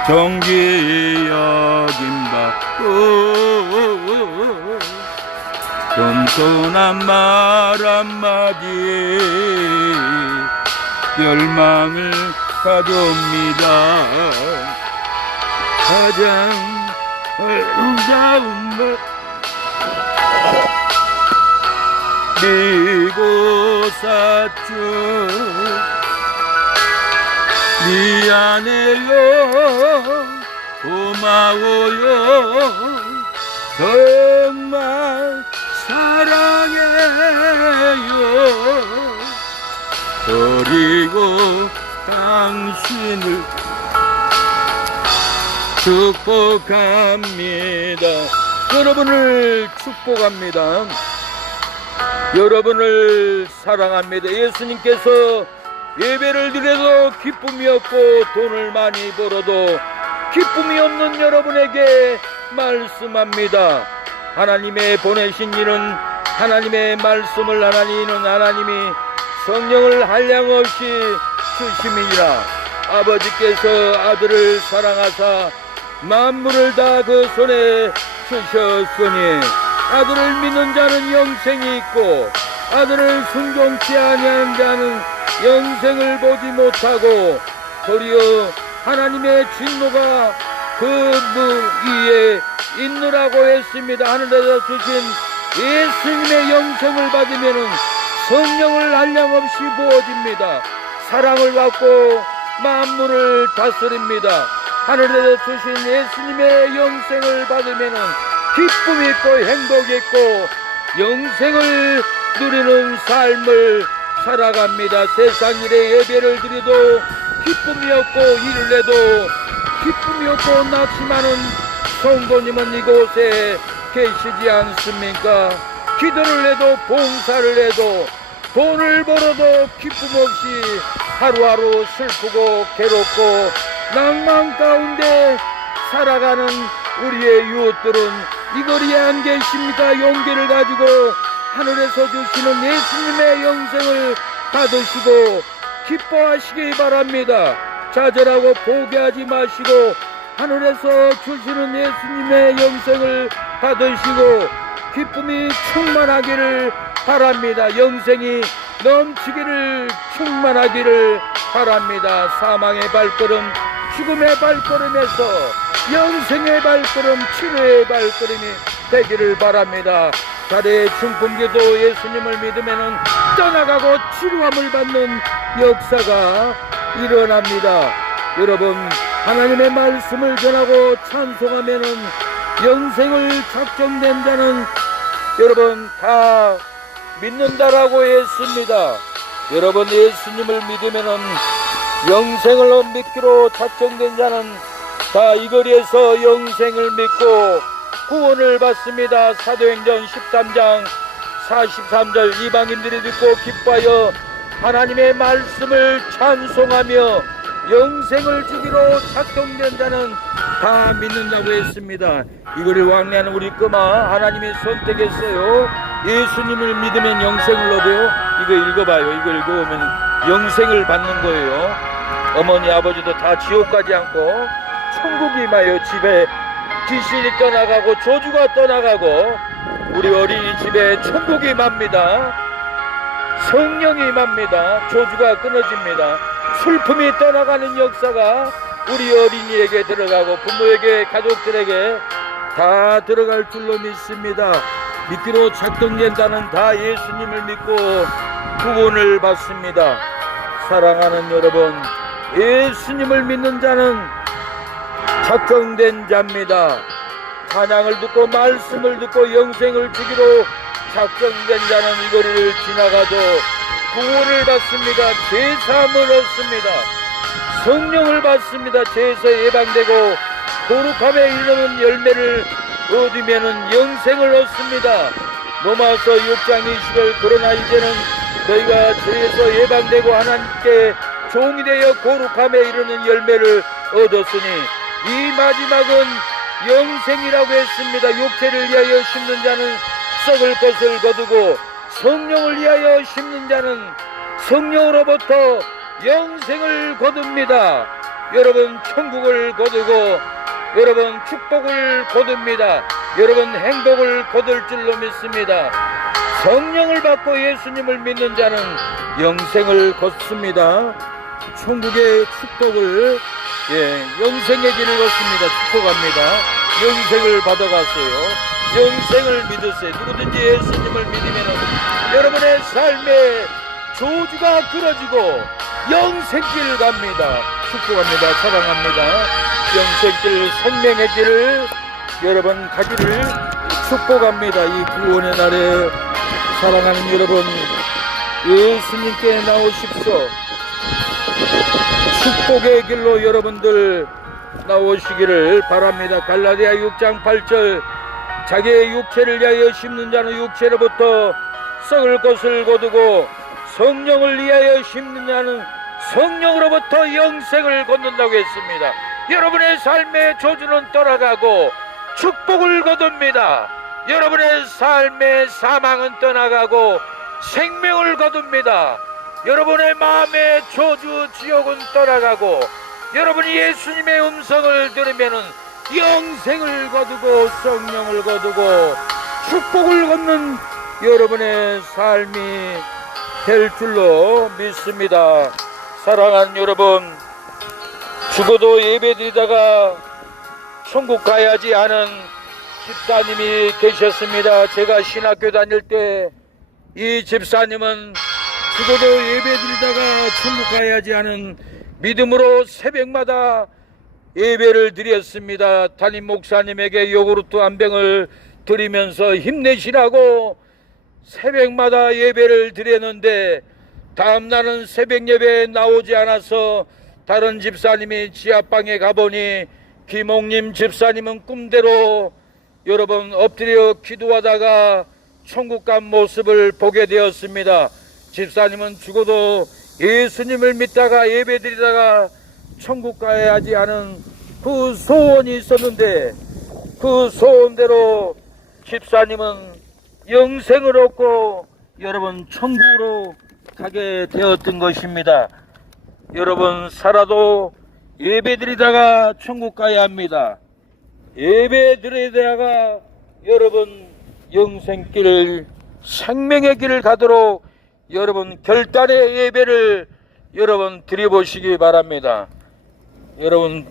정기 여김바. 겸손한 말 한마디 열망을 가져옵니다. 가장 아름다운 말 미고 사주 미안해요 고마워요 정말 사랑해요 그리고 당신을 축복합니다. 여러분을 축복합니다. 여러분을 사랑합니다. 예수님께서 예배를 드려도 기쁨이 없고 돈을 많이 벌어도 기쁨이 없는 여러분에게 말씀합니다. 하나님의 보내신 이는 하나님의 말씀을 하나님이 성령을 한량없이 주심이니라. 아버지께서 아들을 사랑하사 만물을 다 그 손에 주셨으니 아들을 믿는 자는 영생이 있고 아들을 순종치 아니하는 자는 영생을 보지 못하고 도리어 하나님의 진노가 그 위에 있느라고 했습니다. 하늘에서 주신 예수님의 영생을 받으면 성령을 한량없이 부어집니다. 사랑을 받고 만물을 다스립니다. 하늘에서 주신 예수님의 영생을 받으면 기쁨이 있고 행복이 있고 영생을 누리는 삶을 살아갑니다. 세상 일에 예배를 드려도 기쁨이 없고 일을 해도 기쁨이 없고 낙심하는 성도님은 이곳에 계시지 않습니까? 기도를 해도 봉사를 해도 돈을 벌어도 기쁨 없이 하루하루 슬프고 괴롭고 낭만 가운데 살아가는 우리의 유혹들은 이 거리에 안 계십니까? 용기를 가지고 하늘에서 주시는 예수님의 영생을 받으시고 기뻐하시기 바랍니다. 좌절하고 포기하지 마시고 하늘에서 주시는 예수님의 영생을 받으시고 기쁨이 충만하기를 바랍니다. 영생이 넘치기를 충만하기를 바랍니다. 사망의 발걸음, 죽음의 발걸음에서 영생의 발걸음, 치료의 발걸음이 되기를 바랍니다. 자리의 중풍기도 예수님을 믿으면 떠나가고 치료함을 받는 역사가 일어납니다. 여러분, 하나님의 말씀을 전하고 찬송하면 영생을 작정된 자는 여러분 다 믿는다라고 했습니다. 여러분, 예수님을 믿으면 영생을 믿기로 작정된 자는 다 이 거리에서 영생을 믿고 구원을 받습니다. 사도행전 13장 43절 이방인들이 듣고 기뻐하여 하나님의 말씀을 찬송하며 영생을 주기로 작정된 자는 다 믿는다고 했습니다. 이거를 왕래하는 우리 꼬마 하나님이 선택했어요. 예수님을 믿으면 영생을 얻어요. 이거 읽어봐요. 이거 읽어보면 영생을 받는 거예요. 어머니 아버지도 다 지옥 가지 않고 천국이 임하여 집에 귀신이 떠나가고 저주가 떠나가고 우리 어린이집에 천국이 임합니다. 성령이 임합니다. 저주가 끊어집니다. 슬픔이 떠나가는 역사가 우리 어린이에게 들어가고 부모에게 가족들에게 다 들어갈 줄로 믿습니다. 믿기로 작동된 자는 다 예수님을 믿고 구원을 받습니다. 사랑하는 여러분, 예수님을 믿는 자는 작정된 자입니다. 찬양을 듣고 말씀을 듣고 영생을 주기로 작정된 자는 이 거리를 지나가도 구원을 받습니다. 죄사함을 얻습니다. 성령을 받습니다. 죄에서 예방되고 거룩함에 이르는 열매를 얻으면 영생을 얻습니다. 로마서 6장 20절 그러나 이제는 너희가 죄에서 예방되고 하나님께 종이 되어 거룩함에 이르는 열매를 얻었으니 이 마지막은 영생이라고 했습니다. 육체를 위하여 심는 자는 썩을 것을 거두고 성령을 위하여 심는 자는 성령으로부터 영생을 거둡니다. 여러분 천국을 거두고 여러분 축복을 거둡니다. 여러분 행복을 거둘 줄로 믿습니다. 성령을 받고 예수님을 믿는 자는 영생을 걷습니다. 천국의 축복을 영생의 길을 걷습니다. 축복합니다. 영생을 받아가세요. 영생을 믿으세요. 누구든지 예수님을 믿으면 여러분의 삶에 저주가 끊어지고 영생길 갑니다. 축복합니다. 사랑합니다. 영생길 생명의 길을 여러분 가기를 축복합니다. 이 구원의 날에 사랑하는 여러분, 예수님께 나오십시오. 축복의 길로 여러분들 나오시기를 바랍니다. 갈라디아 6장 8절 자기의 육체를 위하여 심는 자는 육체로부터 썩을 것을 거두고 성령을 위하여 심는 자는 성령으로부터 영생을 걷는다고 했습니다. 여러분의 삶의 저주는 떠나가고 축복을 거둡니다. 여러분의 삶의 사망은 떠나가고 생명을 거둡니다. 여러분의 마음의 저주 지옥은 떠나가고 여러분이 예수님의 음성을 들으면 영생을 거두고 성령을 거두고 축복을 걷는 여러분의 삶이 될 줄로 믿습니다. 사랑하는 여러분, 죽어도 예배드리다가 천국 가야지 하는 집사님이 계셨습니다. 제가 신학교 다닐 때 이 집사님은 죽어도 예배드리다가 천국 가야지 하는 믿음으로 새벽마다 예배를 드렸습니다. 담임 목사님에게 요구르트 한 병을 드리면서 힘내시라고 새벽마다 예배를 드렸는데 다음날은 새벽 예배에 나오지 않아서 다른 집사님이 지하방에 가보니 김옥림 집사님은 꿈대로 여러분 엎드려 기도하다가 천국 간 모습을 보게 되었습니다. 집사님은 죽어도 예수님을 믿다가 예배드리다가 천국 가야 하지 않은 그 소원이 있었는데 그 소원대로 집사님은 영생을 얻고 여러분 천국으로 가게 되었던 것입니다. 여러분 살아도 예배드리다가 천국 가야 합니다. 예배드리다가 여러분 영생길 생명의 길을 가도록 여러분 결단의 예배를 여러분 드려보시기 바랍니다. 여러분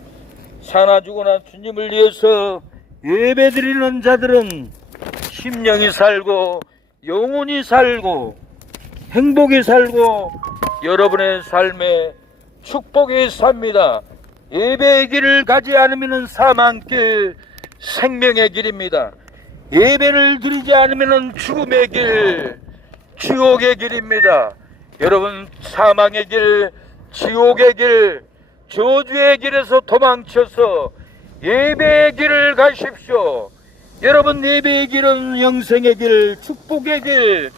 사나 죽으나 주님을 위해서 예배드리는 자들은 심령이 살고 영혼이 살고 행복이 살고 여러분의 삶에 축복이 삽니다. 예배의 길을 가지 않으면 사망길 생명의 길입니다. 예배를 드리지 않으면 죽음의 길 지옥의 길입니다. 여러분 사망의 길 지옥의 길 저주의 길에서 도망쳐서 예배의 길을 가십시오. 여러분 예배의 길은 영생의 길 축복의 길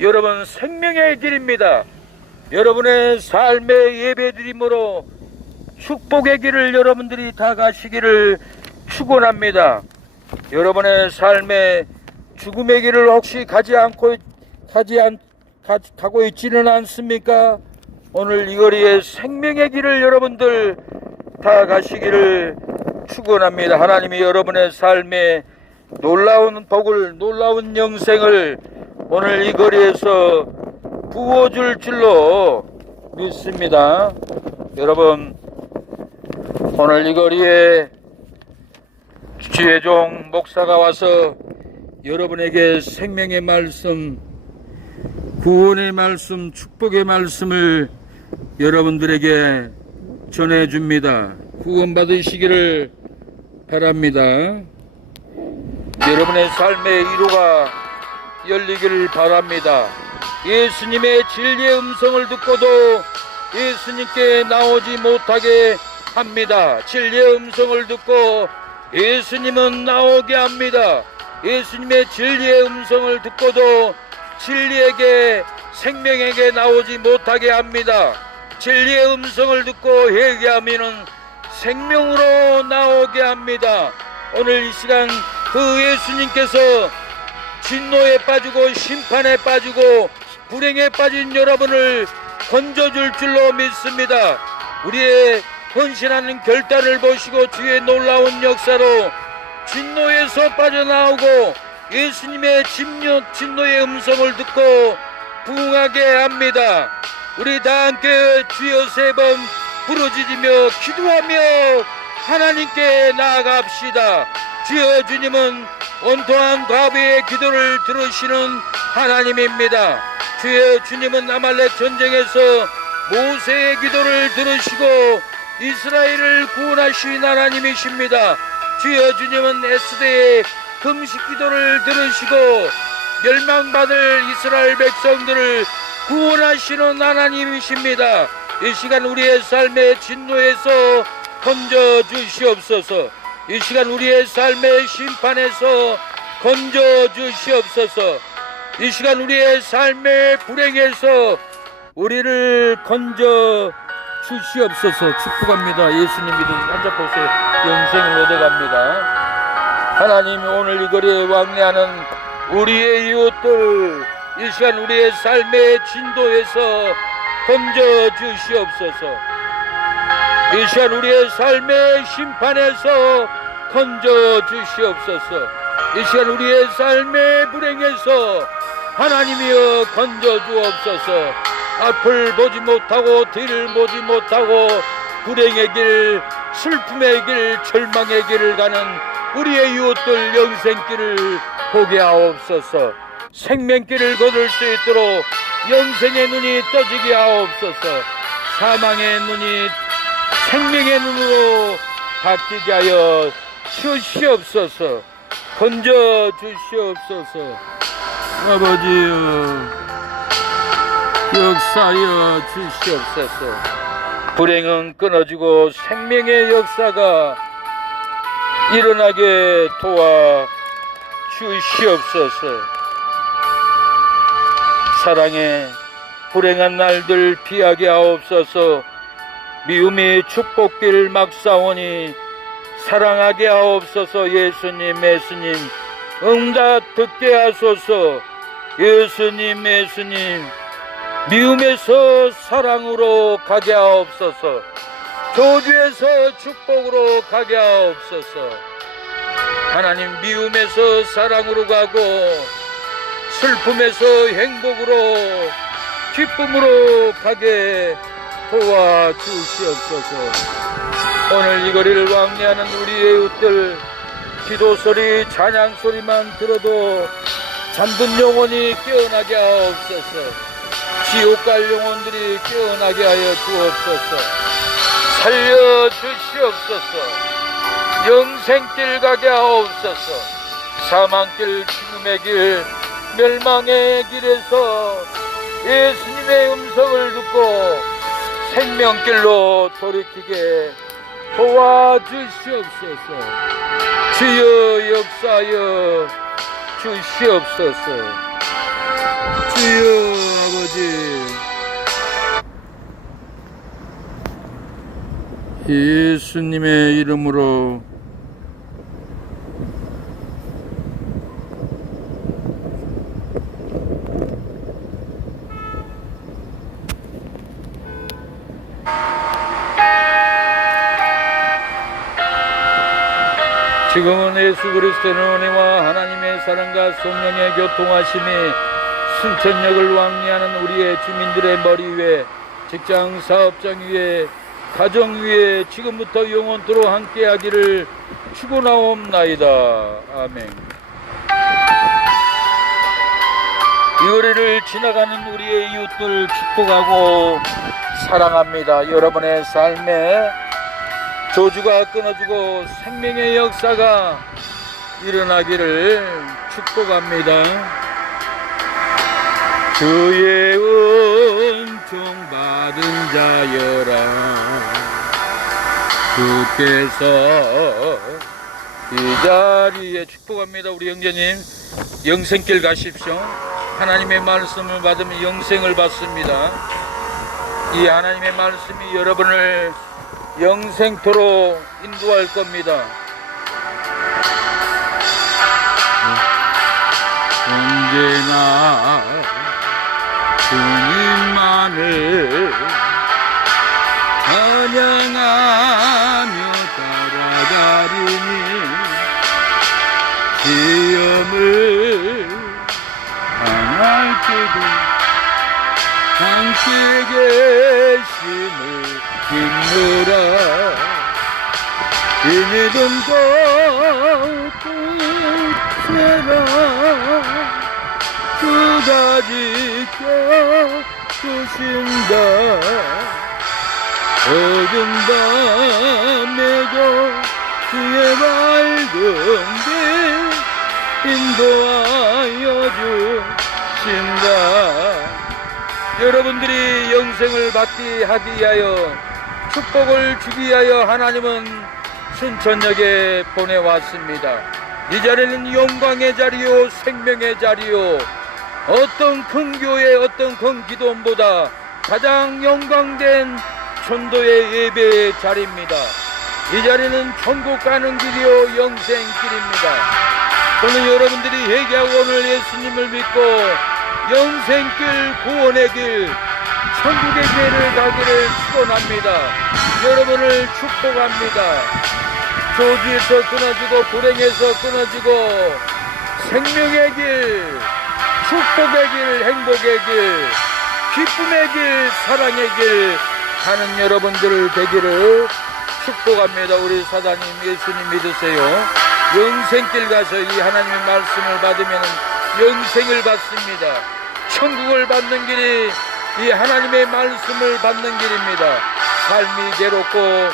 여러분 생명의 길입니다. 여러분의 삶의 예배드림으로 축복의 길을 여러분들이 다 가시기를 축원합니다. 여러분의 삶에 죽음의 길을 혹시 가고 있지는 않습니까? 오늘 이 거리에 생명의 길을 여러분들 다 가시기를 축원합니다. 하나님이 여러분의 삶에 놀라운 복을 놀라운 영생을 오늘 이 거리에서 부어줄 줄로 믿습니다. 여러분 오늘 이 거리에 주혜종 목사가 와서 여러분에게 생명의 말씀 구원의 말씀 축복의 말씀을 여러분들에게 전해줍니다. 구원 받으시기를 바랍니다. 여러분의 삶의 이루가 열리기를 바랍니다. 예수님의 진리의 음성을 듣고도 예수님께 나오지 못하게 합니다. 진리의 음성을 듣고 예수님은 나오게 합니다. 예수님의 진리의 음성을 듣고도 진리에게 생명에게 나오지 못하게 합니다. 진리의 음성을 듣고 회개하면은 생명으로 나오게 합니다. 오늘 이 시간 그 예수님께서 진노에 빠지고 심판에 빠지고 불행에 빠진 여러분을 건져줄 줄로 믿습니다. 우리의 헌신하는 결단을 보시고 주의 놀라운 역사로 진노에서 빠져나오고 예수님의 진노의 음성을 듣고 부응하게 합니다. 우리 다 함께 주여 3번 부르짖으며 기도하며 하나님께 나아갑시다. 주여, 주님은 온통한 과부의 기도를 들으시는 하나님입니다. 주여, 주님은 아말렉 전쟁에서 모세의 기도를 들으시고 이스라엘을 구원하신 하나님이십니다. 주여, 주님은 에스더의 금식 기도를 들으시고 멸망받을 이스라엘 백성들을 구원하시는 하나님이십니다. 이 시간 우리의 삶의 진노에서 건져 주시옵소서. 이 시간 우리의 삶의 심판에서 건져 주시옵소서. 이 시간 우리의 삶의 불행에서 우리를 건져 주시옵소서. 축복합니다. 예수님 믿음 한자포세 영생을 얻어갑니다. 하나님이 오늘 이 거리에 왕래하는 우리의 이웃들, 이 시간 우리의 삶의 진도에서 건져 주시옵소서. 이 시간 우리의 삶의 심판에서 건져 주시옵소서. 이 시간 우리의 삶의 불행에서 하나님이여 건져 주옵소서. 앞을 보지 못하고 뒤를 보지 못하고 불행의 길, 슬픔의 길, 절망의 길을 가는 우리의 이웃들 영생길을 보게 하옵소서. 생명길을 거둘 수 있도록 영생의 눈이 떠지게 하옵소서. 사망의 눈이 생명의 눈으로 바뀌게 하여 주시옵소서. 건져 주시옵소서. 아버지여, 역사여 주시옵소서. 불행은 끊어지고 생명의 역사가 일어나게 도와 주시옵소서. 사랑의 불행한 날들 피하게 하옵소서. 미움이 축복길 막사오니 사랑하게 하옵소서. 예수님, 예수님, 응답 듣게 하소서. 예수님, 예수님, 미움에서 사랑으로 가게 하옵소서. 저주에서 축복으로 가게 하옵소서. 하나님, 미움에서 사랑으로 가고 슬픔에서 행복으로 기쁨으로 가게 도와주시옵소서. 오늘 이 거리를 왕래하는 우리의 이웃들, 기도소리 찬양소리만 들어도 잠든 영혼이 깨어나게 하옵소서. 지옥 갈 영혼들이 깨어나게 하여 주옵소서. 살려주시옵소서. 영생길 가게 하옵소서. 사망길, 죽음의 길, 멸망의 길에서 예수님의 음성을 듣고 생명길로 돌이키게 도와주시옵소서. 주여 역사하여 주시옵소서. 주여 아버지, 예수님의 이름으로 지금은 예수 그리스도의 은혜와 하나님의 사랑과 성령의 교통하심이 순천역을 왕래하는 우리의 주민들의 머리 위에, 직장 사업장 위에, 가정 위에 지금부터 영원토록 함께하기를 축원하옵나이다. 아멘. 이 거리를 지나가는 우리의 이웃들 축복하고 사랑합니다. 여러분의 삶에 저주가 끊어지고 생명의 역사가 일어나기를 축복합니다. 주의 은총 받은 자여라, 주께서 이 자리에 축복합니다. 우리 형제님, 영생길 가십시오. 하나님의 말씀을 받으면 영생을 받습니다. 이 하나님의 말씀이 여러분을 영생토로 인도할 겁니다. 언제나 주님만을 찬양하며 따라가리니 시험을 당할 때도 함께 계심을 믿노라. 이내던 꽃새라 주가 지켜주신다. 어둠 밤에도 주의 밝은 빛 인도하여 주신다. 여러분들이 영생을 받기 하기 위하여 축복을 주기 위하여 하나님은 순천역에 보내왔습니다. 이 자리는 영광의 자리요 생명의 자리요 어떤 큰 교회 어떤 큰 기도원보다 가장 영광된 전도의 예배의 자리입니다. 이 자리는 천국 가는 길이요 영생길입니다. 저는 여러분들이 회개하고 오늘 예수님을 믿고 영생길 구원의 길 천국의 길을 가기를 축원합니다. 여러분을 축복합니다. 저주에서 끊어지고 불행에서 끊어지고 생명의 길 축복의 길 행복의 길 기쁨의 길 사랑의 길 가는 여러분들 되기를 축복합니다. 우리 사장님 예수님 믿으세요. 영생길 가서 이 하나님의 말씀을 받으면 영생을 받습니다. 천국을 받는 길이 이 하나님의 말씀을 받는 길입니다. 삶이 괴롭고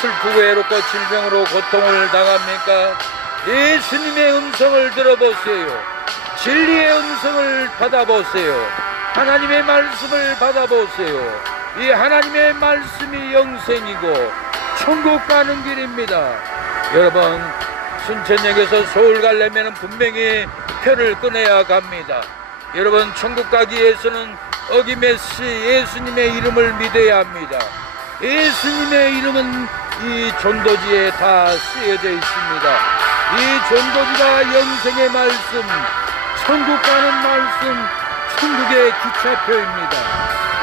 슬프고 외롭고 질병으로 고통을 당합니까? 예수님의 음성을 들어보세요. 진리의 음성을 받아보세요. 하나님의 말씀을 받아보세요. 이 하나님의 말씀이 영생이고 천국 가는 길입니다. 여러분 순천역에서 서울 가려면 분명히 표를 끊어야 갑니다. 여러분 천국 가기 위해서는 어김없이 예수님의 이름을 믿어야 합니다. 예수님의 이름은 이 전도지에 다 쓰여져 있습니다. 이 전도지가 영생의 말씀, 천국 가는 말씀, 천국의 기차표입니다.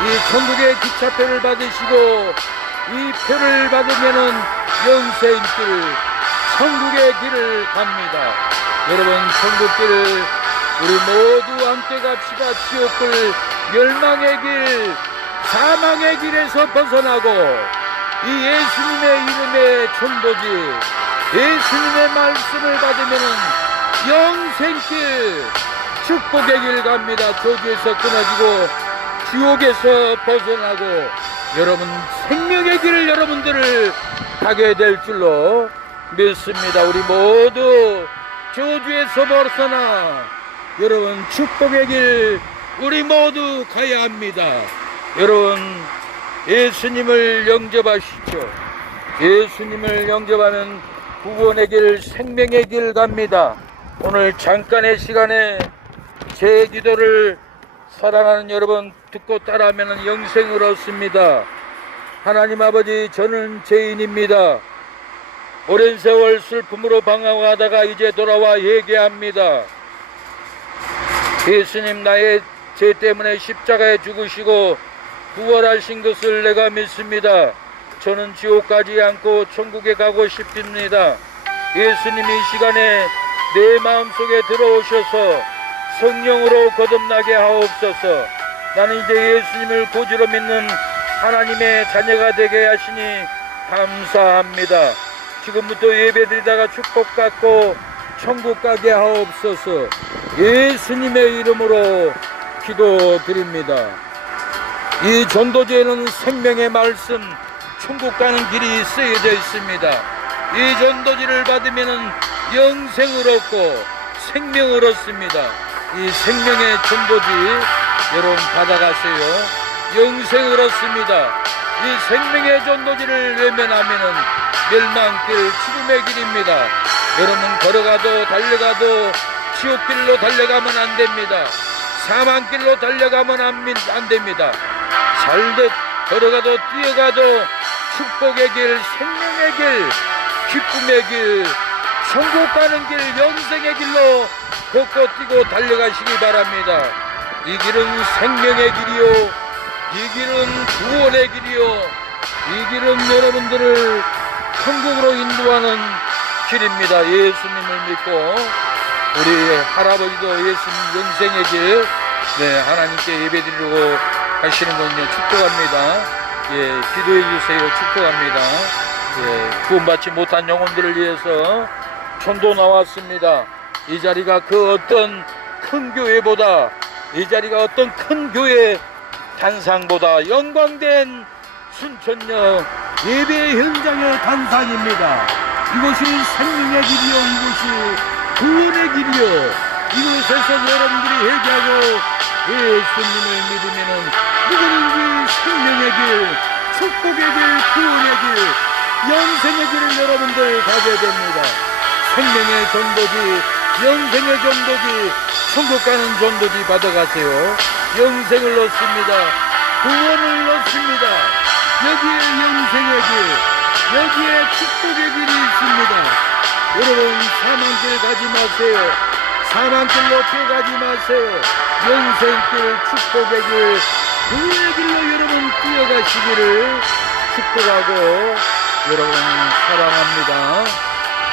이 천국의 기차표를 받으시고 이 표를 받으면은 영생길, 천국의 길을 갑니다. 여러분 천국길을 우리 모두 함께 갑시다. 지옥길, 멸망의 길, 사망의 길에서 벗어나고 이 예수님의 이름의 전도지 예수님의 말씀을 받으면은 영생길 축복의 길 갑니다. 저주에서 끊어지고 지옥에서 벗어나고 여러분 생명의 길을 여러분들을 가게 될 줄로 믿습니다. 우리 모두 저주에서 벗어나 여러분 축복의 길 우리 모두 가야 합니다. 여러분 예수님을 영접하시죠. 예수님을 영접하면 구원의 길 생명의 길 갑니다. 오늘 잠깐의 시간에 제 기도를 사랑하는 여러분 듣고 따라하면 영생을 얻습니다. 하나님 아버지 저는 죄인입니다. 오랜 세월 슬픔으로 방황하다가 이제 돌아와 회개합니다. 예수님 나의 죄 때문에 십자가에 죽으시고 부활하신 것을 내가 믿습니다. 저는 지옥 가지 않고 천국에 가고 싶습니다. 예수님이 이 시간에 내 마음속에 들어오셔서 성령으로 거듭나게 하옵소서. 나는 이제 예수님을 고지로 믿는 하나님의 자녀가 되게 하시니 감사합니다. 지금부터 예배드리다가 축복받고 천국 가게 하옵소서. 예수님의 이름으로 기도드립니다. 이 전도지에는 생명의 말씀 천국 가는 길이 쓰여져 있습니다. 이 전도지를 받으면 영생을 얻고 생명을 얻습니다. 이 생명의 전도지 여러분 받아가세요. 영생을 얻습니다. 이 생명의 전도지를 외면하면 멸망길 죽음의 길입니다. 여러분 걸어가도 달려가도 지옥길로 달려가면 안 됩니다. 사망길로 달려가면 안 됩니다. 살듯 걸어가도 뛰어가도 축복의 길, 생명의 길, 기쁨의 길, 천국 가는 길, 영생의 길로 걷고 뛰고 달려가시기 바랍니다. 이 길은 생명의 길이요, 이 길은 구원의 길이요, 이 길은 여러분들을 천국으로 인도하는 길입니다. 예수님을 믿고 우리 할아버지도 예수님 영생의 길, 하나님께 예배드리고 가시는군요. 축복합니다. 기도해 주세요. 축복합니다. 구원받지 못한 영혼들을 위해서 전도 나왔습니다. 이 자리가 그 어떤 큰 교회보다, 이 자리가 어떤 큰 교회 단상보다 영광된 순천역 예배 현장의 단상입니다. 이곳이 생명의 길이요, 이곳이 구원의 길이요, 이곳에서 여러분들이 회개하고 예수님을 믿으면 누구든지 생명의 길, 축복의 길, 구원의 길, 영생의 길을 여러분들 가게 됩니다. 생명의 전도지, 영생의 전도지, 천국 가는 전도지 받아가세요. 영생을 얻습니다. 구원을 얻습니다. 여기에 영생의 길, 여기에 축복의 길이 있습니다. 여러분, 사망길 가지 마세요. 사망길로 뛰어가지 마세요. 영생길, 축복의 길, 구원의 길로 여러분 뛰어가시기를 축복하고 여러분 사랑합니다.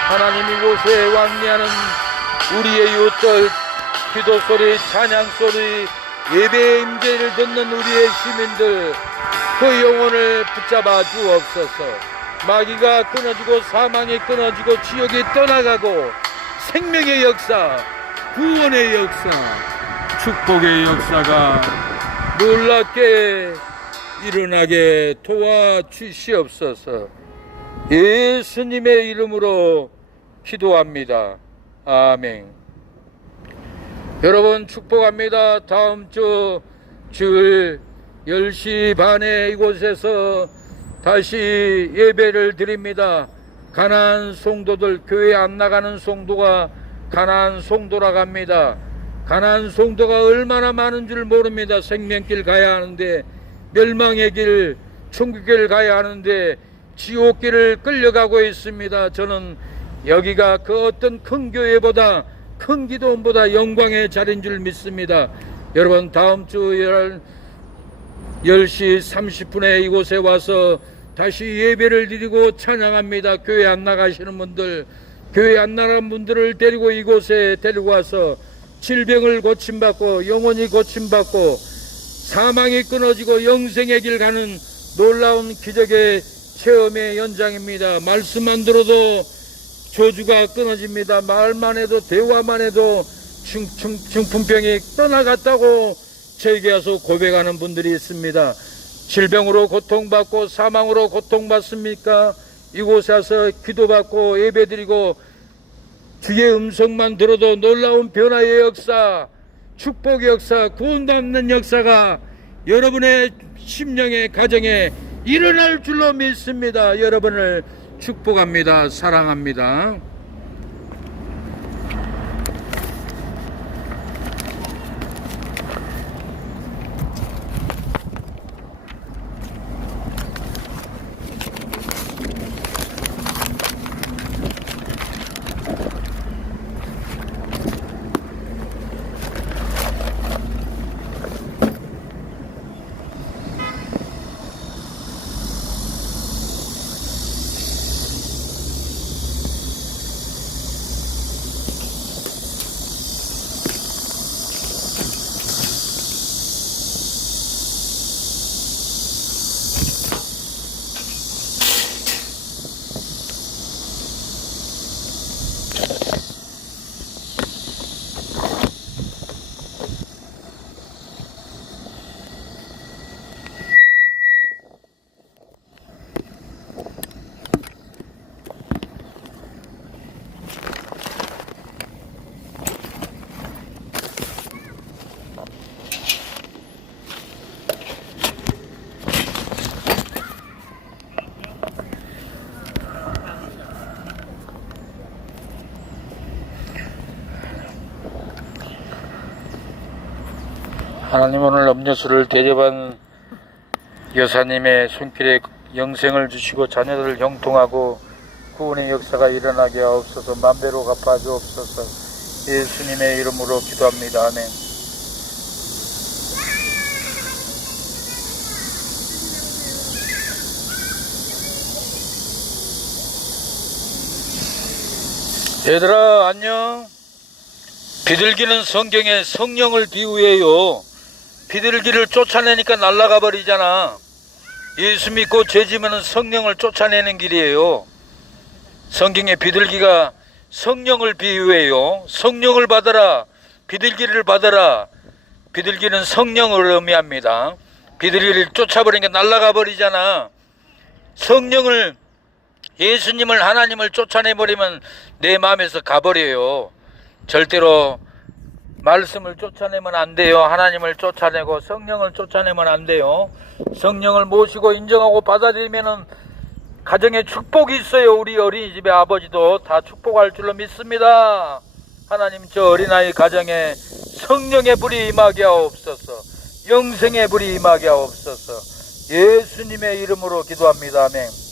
하나님 이곳에 왕래하는 우리의 이웃들, 기도소리, 찬양소리, 예배의 임재를 듣는 우리의 시민들, 그 영혼을 붙잡아 주옵소서. 마귀가 끊어지고 사망이 끊어지고 지옥이 떠나가고 생명의 역사, 구원의 역사, 축복의 역사가 놀랍게 일어나게 도와주시옵소서. 예수님의 이름으로 기도합니다. 아멘. 여러분 축복합니다. 다음 주 주일 10시 반에 이곳에서 다시 예배를 드립니다. 가난한 성도들, 교회 안 나가는 성도가 가난한 성도라고 합니다. 가난한 성도가 얼마나 많은 줄 모릅니다. 생명길 가야 하는데, 멸망의 길, 천국길 가야 하는데 지옥길을 끌려가고 있습니다. 저는 여기가 그 어떤 큰 교회보다, 큰 기도원보다 영광의 자리인 줄 믿습니다. 여러분 다음 주 10시 30분에 이곳에 와서 다시 예배를 드리고 찬양합니다. 교회 안 나가시는 분들, 교회 안 나가는 분들을 데리고 이곳에 데리고 와서 질병을 고침받고 영혼이 고침받고 사망이 끊어지고 영생의 길 가는 놀라운 기적의 체험의 연장입니다. 말씀만 들어도 저주가 끊어집니다. 말만 해도, 대화만 해도 중풍병이 떠나갔다고 저에게 와서 고백하는 분들이 있습니다. 질병으로 고통받고 사망으로 고통받습니까? 이곳에 와서 기도받고 예배드리고 주의 음성만 들어도 놀라운 변화의 역사, 축복의 역사, 구원받는 역사가 여러분의 심령의 가정에 일어날 줄로 믿습니다. 여러분을 축복합니다. 사랑합니다. 하나님, 오늘 음료수를 대접한 여사님의 손길에 영생을 주시고 자녀들을 형통하고 구원의 역사가 일어나게 하옵소서. 만배로 갚아 주옵소서. 예수님의 이름으로 기도합니다. 아멘. 얘들아 안녕. 비둘기는 성경에 성령을 비유해요. 비둘기를 쫓아내니까 날아가 버리잖아. 예수 믿고 죄지면은 성령을 쫓아내는 길이에요. 성경에 비둘기가 성령을 비유해요. 성령을 받아라. 비둘기를 받아라. 비둘기는 성령을 의미합니다. 비둘기를 쫓아버리니까 날아가 버리잖아. 성령을, 예수님을, 하나님을 쫓아내버리면 내 마음에서 가버려요. 절대로 말씀을 쫓아내면 안 돼요. 하나님을 쫓아내고 성령을 쫓아내면 안 돼요. 성령을 모시고 인정하고 받아들이면은 가정에 축복이 있어요. 우리 어린이집의 아버지도 다 축복할 줄로 믿습니다. 하나님 저 어린아이 가정에 성령의 불이 임하게 하옵소서. 영생의 불이 임하게 하옵소서. 예수님의 이름으로 기도합니다. 아멘.